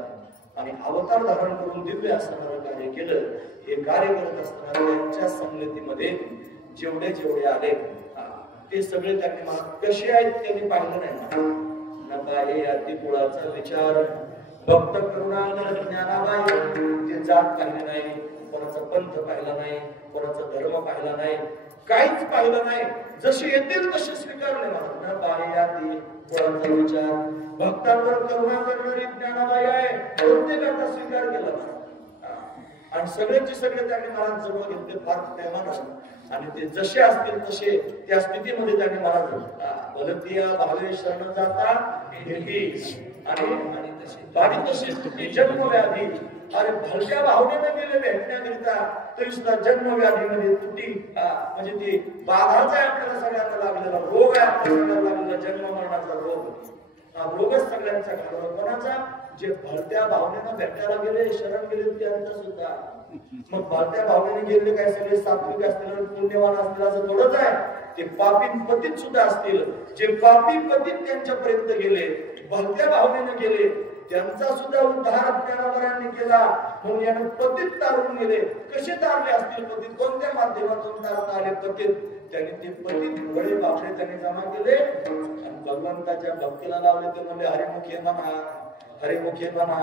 आणि अवतार धारण करून दिव्य असणारं कार्य केलं. हे कार्य करत असताना त्यांच्या संगतीमध्ये जेवढे जेवढे आले ते सगळे त्यांनी मला कसे आहेत त्यांनी पाहिलं नाही. नका हे अति कुळाचा विचार भक्त करुणा ज्ञानाबाई, ते जात पाहिलं नाही, कोणाचा पंथ पाहिला नाही, कोणाचा धर्म पाहिला नाही, काहीच पाहिलं नाही. जसे येतील तसे स्वीकारले महाराज. न पाहे कुळाचा विचार, भक्तांवर करुणा करणारी ज्ञानाबाई आहे, प्रत्येकाचा स्वीकार केला आणि सगळ्याचे सगळे त्यांनी महाराज जवळ घेतले फार प्रेमानं. आणि ते जसे असतील तसे त्या स्थितीमध्ये त्यांनी महाराज बलतिया भावे शरण जाता आणि तशी स्थिती जन्मव्याधी. अरे भलत्या भावनेनं गेले भेटण्याकरिता तरी सुद्धा जन्मव्याधीमध्ये तुटी, म्हणजे ती बाधाचा आहे आपल्याला सगळ्यांना लागलेला रोग आहे, आपल्याला सगळ्यांना लागलेला जन्म मरणाचा रोग. रोगच सगळ्यांचा घालवला. कोणाचा? जे भलत्या भावनेनं भेटायला गेले, शरण गेले त्यांचा सुद्धा. मग भलत्या भावनेने गेले काय सगळे सात्विक असतील, पुण्यवान असतील असं थोडंच आहे. ते पापी पतित सुद्धा असतील. जे पापी पतित त्यांच्यापर्यंत गेले, भलत्या भावनेने गेले, त्यांचा सुद्धा उद्धार ज्ञानोबरांनी केला. म्हणून यानं पतित तारून गेले. कसे तारले असतील पतित? कोणत्या माध्यमातून तारता आले पतित? त्यांनी ते पतित घोडे बापडे त्यांनी जमा केले आणि भगवंताच्या भक्तीला लावले. ते म्हणले हरिमुखे म्हणा, हरिमुखे म्हणा,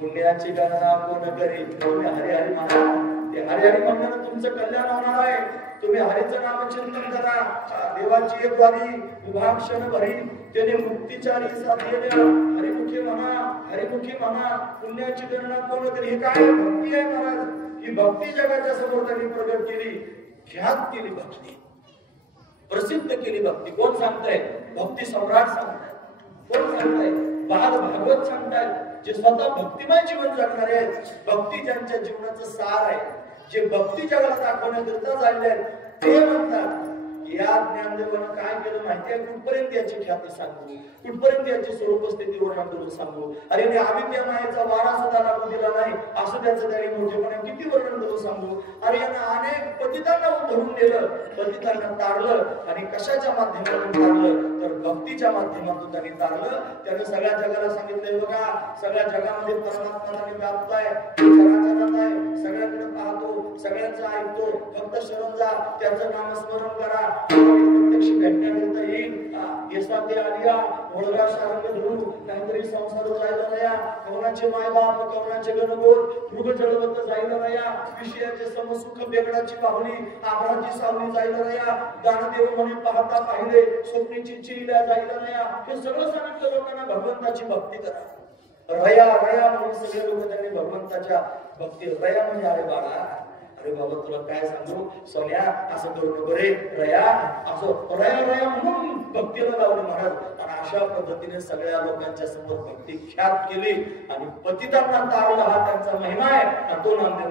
पुण्याची गणना कोण करी, तुम्ही हरी हरी म्हणा. ते हरी हरी म्हणण्यानं तुमचं कल्याण होणार आहे. तुम्ही हरीचं नामचिंतन करा. देवाची एक वारी उभा क्षण भरी त्याने मुक्तीचारी साधलेल्या हरिमुखी म्हणा, हरिमुखी म्हणा, पुण्याची गणना कोण करी. हे काय भक्ती आहे महाराज? ही भक्ती जगाच्या समोर त्यांनी प्रगट केली, ख्यात केली भक्ती, प्रसिद्ध केली भक्ती. कोण सांगताय? भक्ती सम्राट सांगताय. कोण सांगताय? भागवत सांगतायत. जे स्वतः भक्तिमय जीवन जगणारे आहेत, भक्ती ज्यांच्या जीवनाचं सार आहे, जे भक्ती जगाला दाखवण्याकरिता झालेले आहेत, ते म्हणतात या ज्ञानदेवानं काय केलं माहिती आहे? कुठपर्यंत याची ख्याती सांगू, कुठपर्यंत याची स्वरूप स्थिती वर्णन करून सांगू. अरे अविद्या मायेचा वारा सुद्धा लागू दिला नाही असं त्याचं त्यांनी मोठेपणे किती वर्णन करून सांगू. अरे यांना अनेक पतितांना उधळून नेलं, पतितांना तारलं. आणि कशाच्या माध्यमातून तारलं? तर भक्तीच्या माध्यमातून त्यांनी तारलं. त्याने सगळ्या जगाला सांगितलंय बघा, सगळ्या जगामध्ये परमात्मा व्याप्त आहे, चराचरात आहे, सगळ्याकडे पाहतो. सगळ्यांचं ऐकतो, फक्त शरण जा, त्याचं नामस्मरण करा, प्रत्यक्ष भेटण्याकरता येईल. येसाते आलिया मुळगा सारंग धरू, काहीतरी संसार जायला नया, कवनाचे मायबाप कवनाचे गणगोत मृग जळवत जायला नया, विषयाचे समसुख बेगडाची बाहुली आभाराची सावली जायला नया, दानदेव म्हणे पाहता पाहिले स्वप्नीची चिल्या जायला नया. हे सगळं सांगितलं लोकांना भगवंताची भक्ती करा. रया रया म्हणून सगळे लोक त्यांनी भगवंताच्या भक्ती. रया म्हणजे अरे बाळा, अरे बाबा तुला काय सांगू सोन्या, असं करू नको रे रया, असं रया रया म्हणून भक्तीला लावले महाराज. आणि अशा पद्धतीने सगळ्या लोकांच्या समोर भक्ती ख्यात केली आणि पतितांना तारला, हा त्यांचा महिमा आहे. आणि तो नामदेव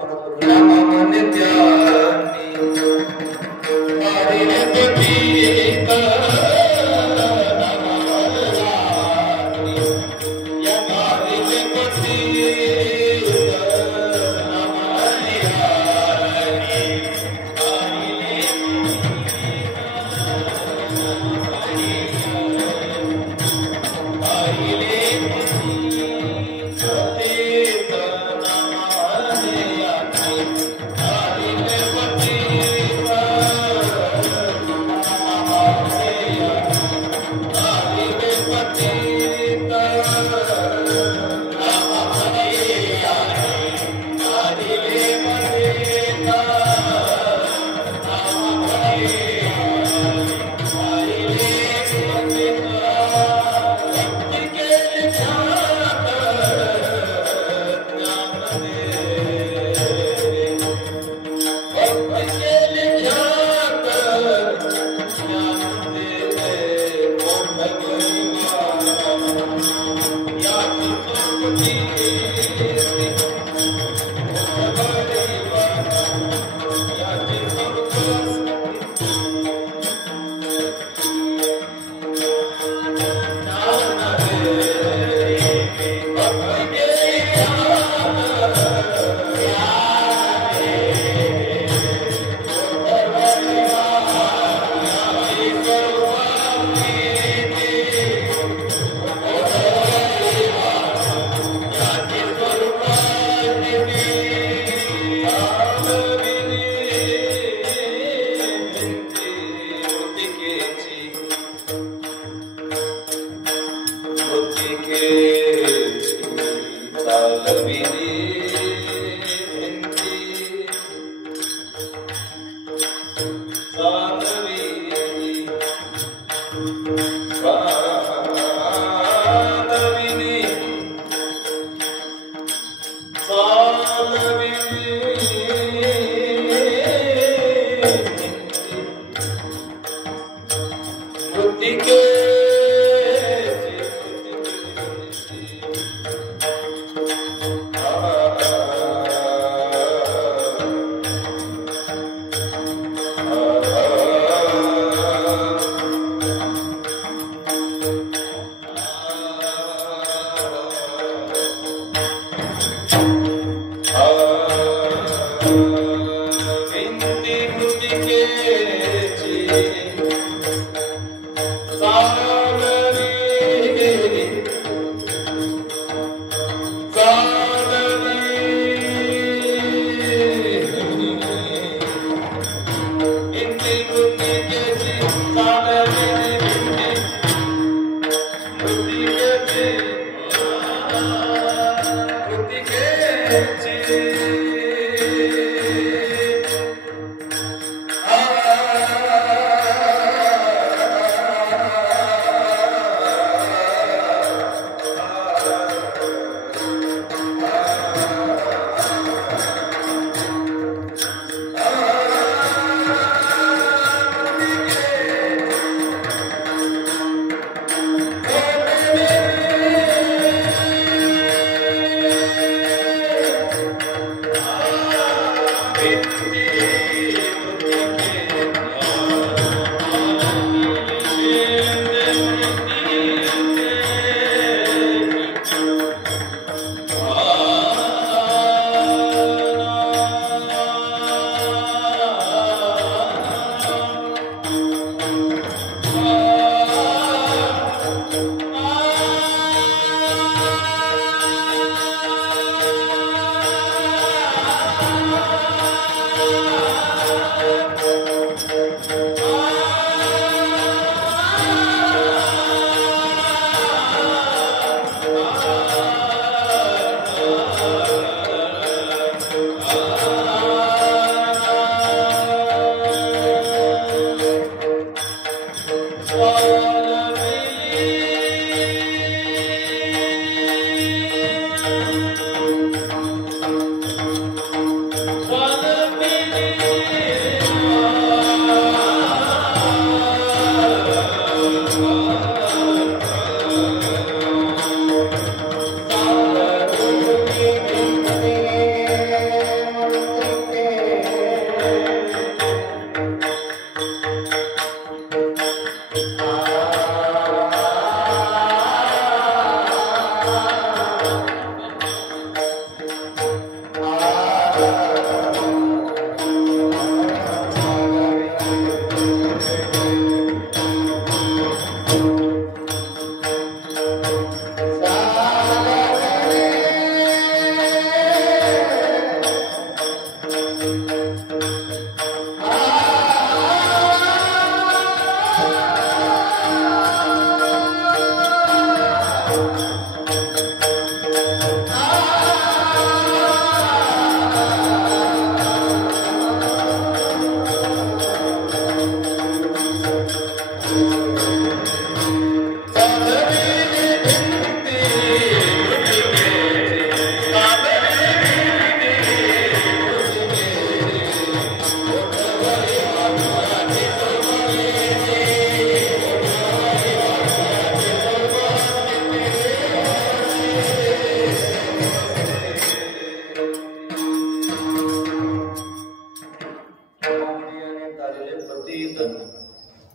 सा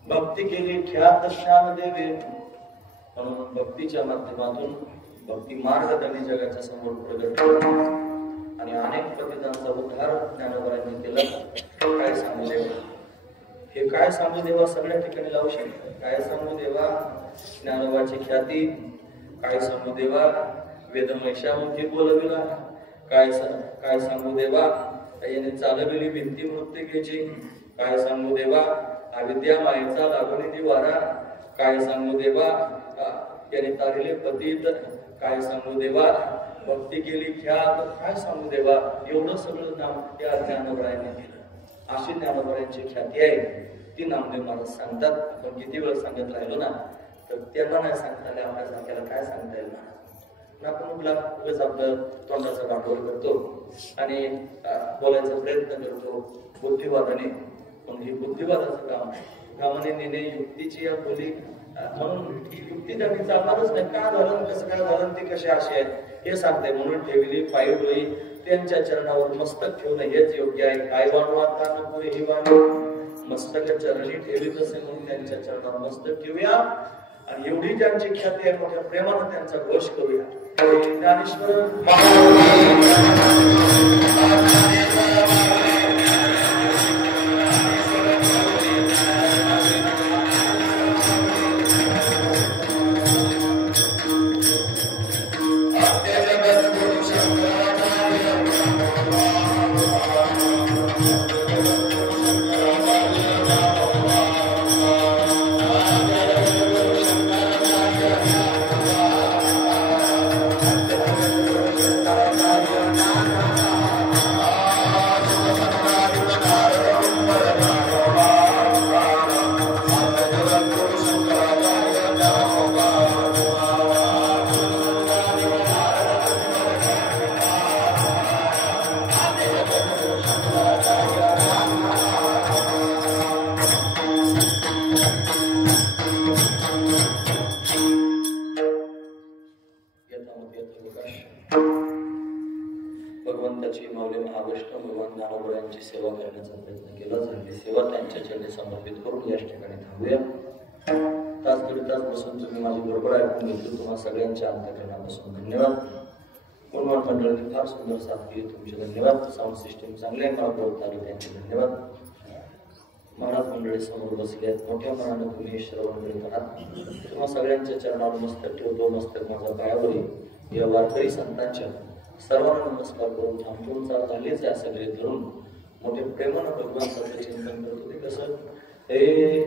भक्ती केली ख्यात ज्ञान देवे म्हणून भक्तीच्या माध्यमातून भक्ती मार्ग त्यांनी जगाच्या समोर प्रगट केला आणि अनेक प्रतिदांचा उद्धार ज्ञानोबांनी केला. काय सांगू देवा, हे काय सांगू देवा सगळ्या ठिकाणी लावू शकतो. काय सांगू देवा ज्ञानोबाची ख्याती, काय सांगू देवा वेदमैशामुखी बोलविला, काय सांगू देवा याने चालविली भिंती मृत्यूची, काय सांगू देवा अविद्या मायेचा लागवणी वारा, काय सांगू देवा याने तारिले पतित, काय सांगू देवा भक्ती केली ख्यात, काय सांगू देवा एवढं सगळं नाम या ज्ञानोबांनी केलं. अशी ज्ञानोबांची ख्याती आहे ती नामदेव महाराज सांगतात. पण किती वेळ सांगत राहिलो ना तर त्यांना नाही सांगता आलं, आपल्या सांगायला काय सांगता येईल ना. आपण उगाच आपलं तोंडाचा वापर करतो आणि बोलायचा प्रयत्न करतो बुद्धिवादाने. पण ही बुद्धिवादाचं काम आहे. कामाने नेणे युक्तीची या बोली म्हणून युक्ती त्यांनी चालणारच नाही. काय झालं कसं काय झालं ते कसे असे आहेत हे सांगते. म्हणून ठेवली पायी डोळी त्यांच्या चरणावर मस्तक ठेवणं हेच योग्य आहे. काय वाढवा आता नको ही वाढव मस्तक चरणी ठेवली तसे म्हणून त्यांच्या चरणावर मस्तक ठेवूया आणि एवढी ज्यांची ख्याती आहे मोठ्या प्रेमानं त्यांचा घोष करूया. ज्ञानेश्वर भगवंताची माऊली महावैष्णव भगवान ज्ञानोबांची सेवा करण्याचा प्रयत्न केला. झाली सेवा त्यांच्या चरणी समर्पित करून याच ठिकाणी थांबूया. तास दीड तास बसून तुम्ही माझी बरोबर ऐकून घेतली. तुम्हाला सगळ्यांच्या अंतःकरणापासून धन्यवाद. गुणवान मंडळाने फार सुंदर साथ केली, तुमचे धन्यवाद. साऊंड सिस्टीम चांगले मला बोलत आले त्यांचे धन्यवाद. महाराज मंडळी समोर बसले आहेत, मोठ्या मनाने तुम्ही श्रवण करीत आहात. तुम्हा सगळ्यांच्या चरणावर मस्तक ठेवतो. मस्तक माझा पायावरी या वारकरी संतांच्या सर्वांना नमस्कार करून थांबून झालेच या सगळे धरून मोठे प्रेमानं भगवान चिंतन करत होते. कसं हे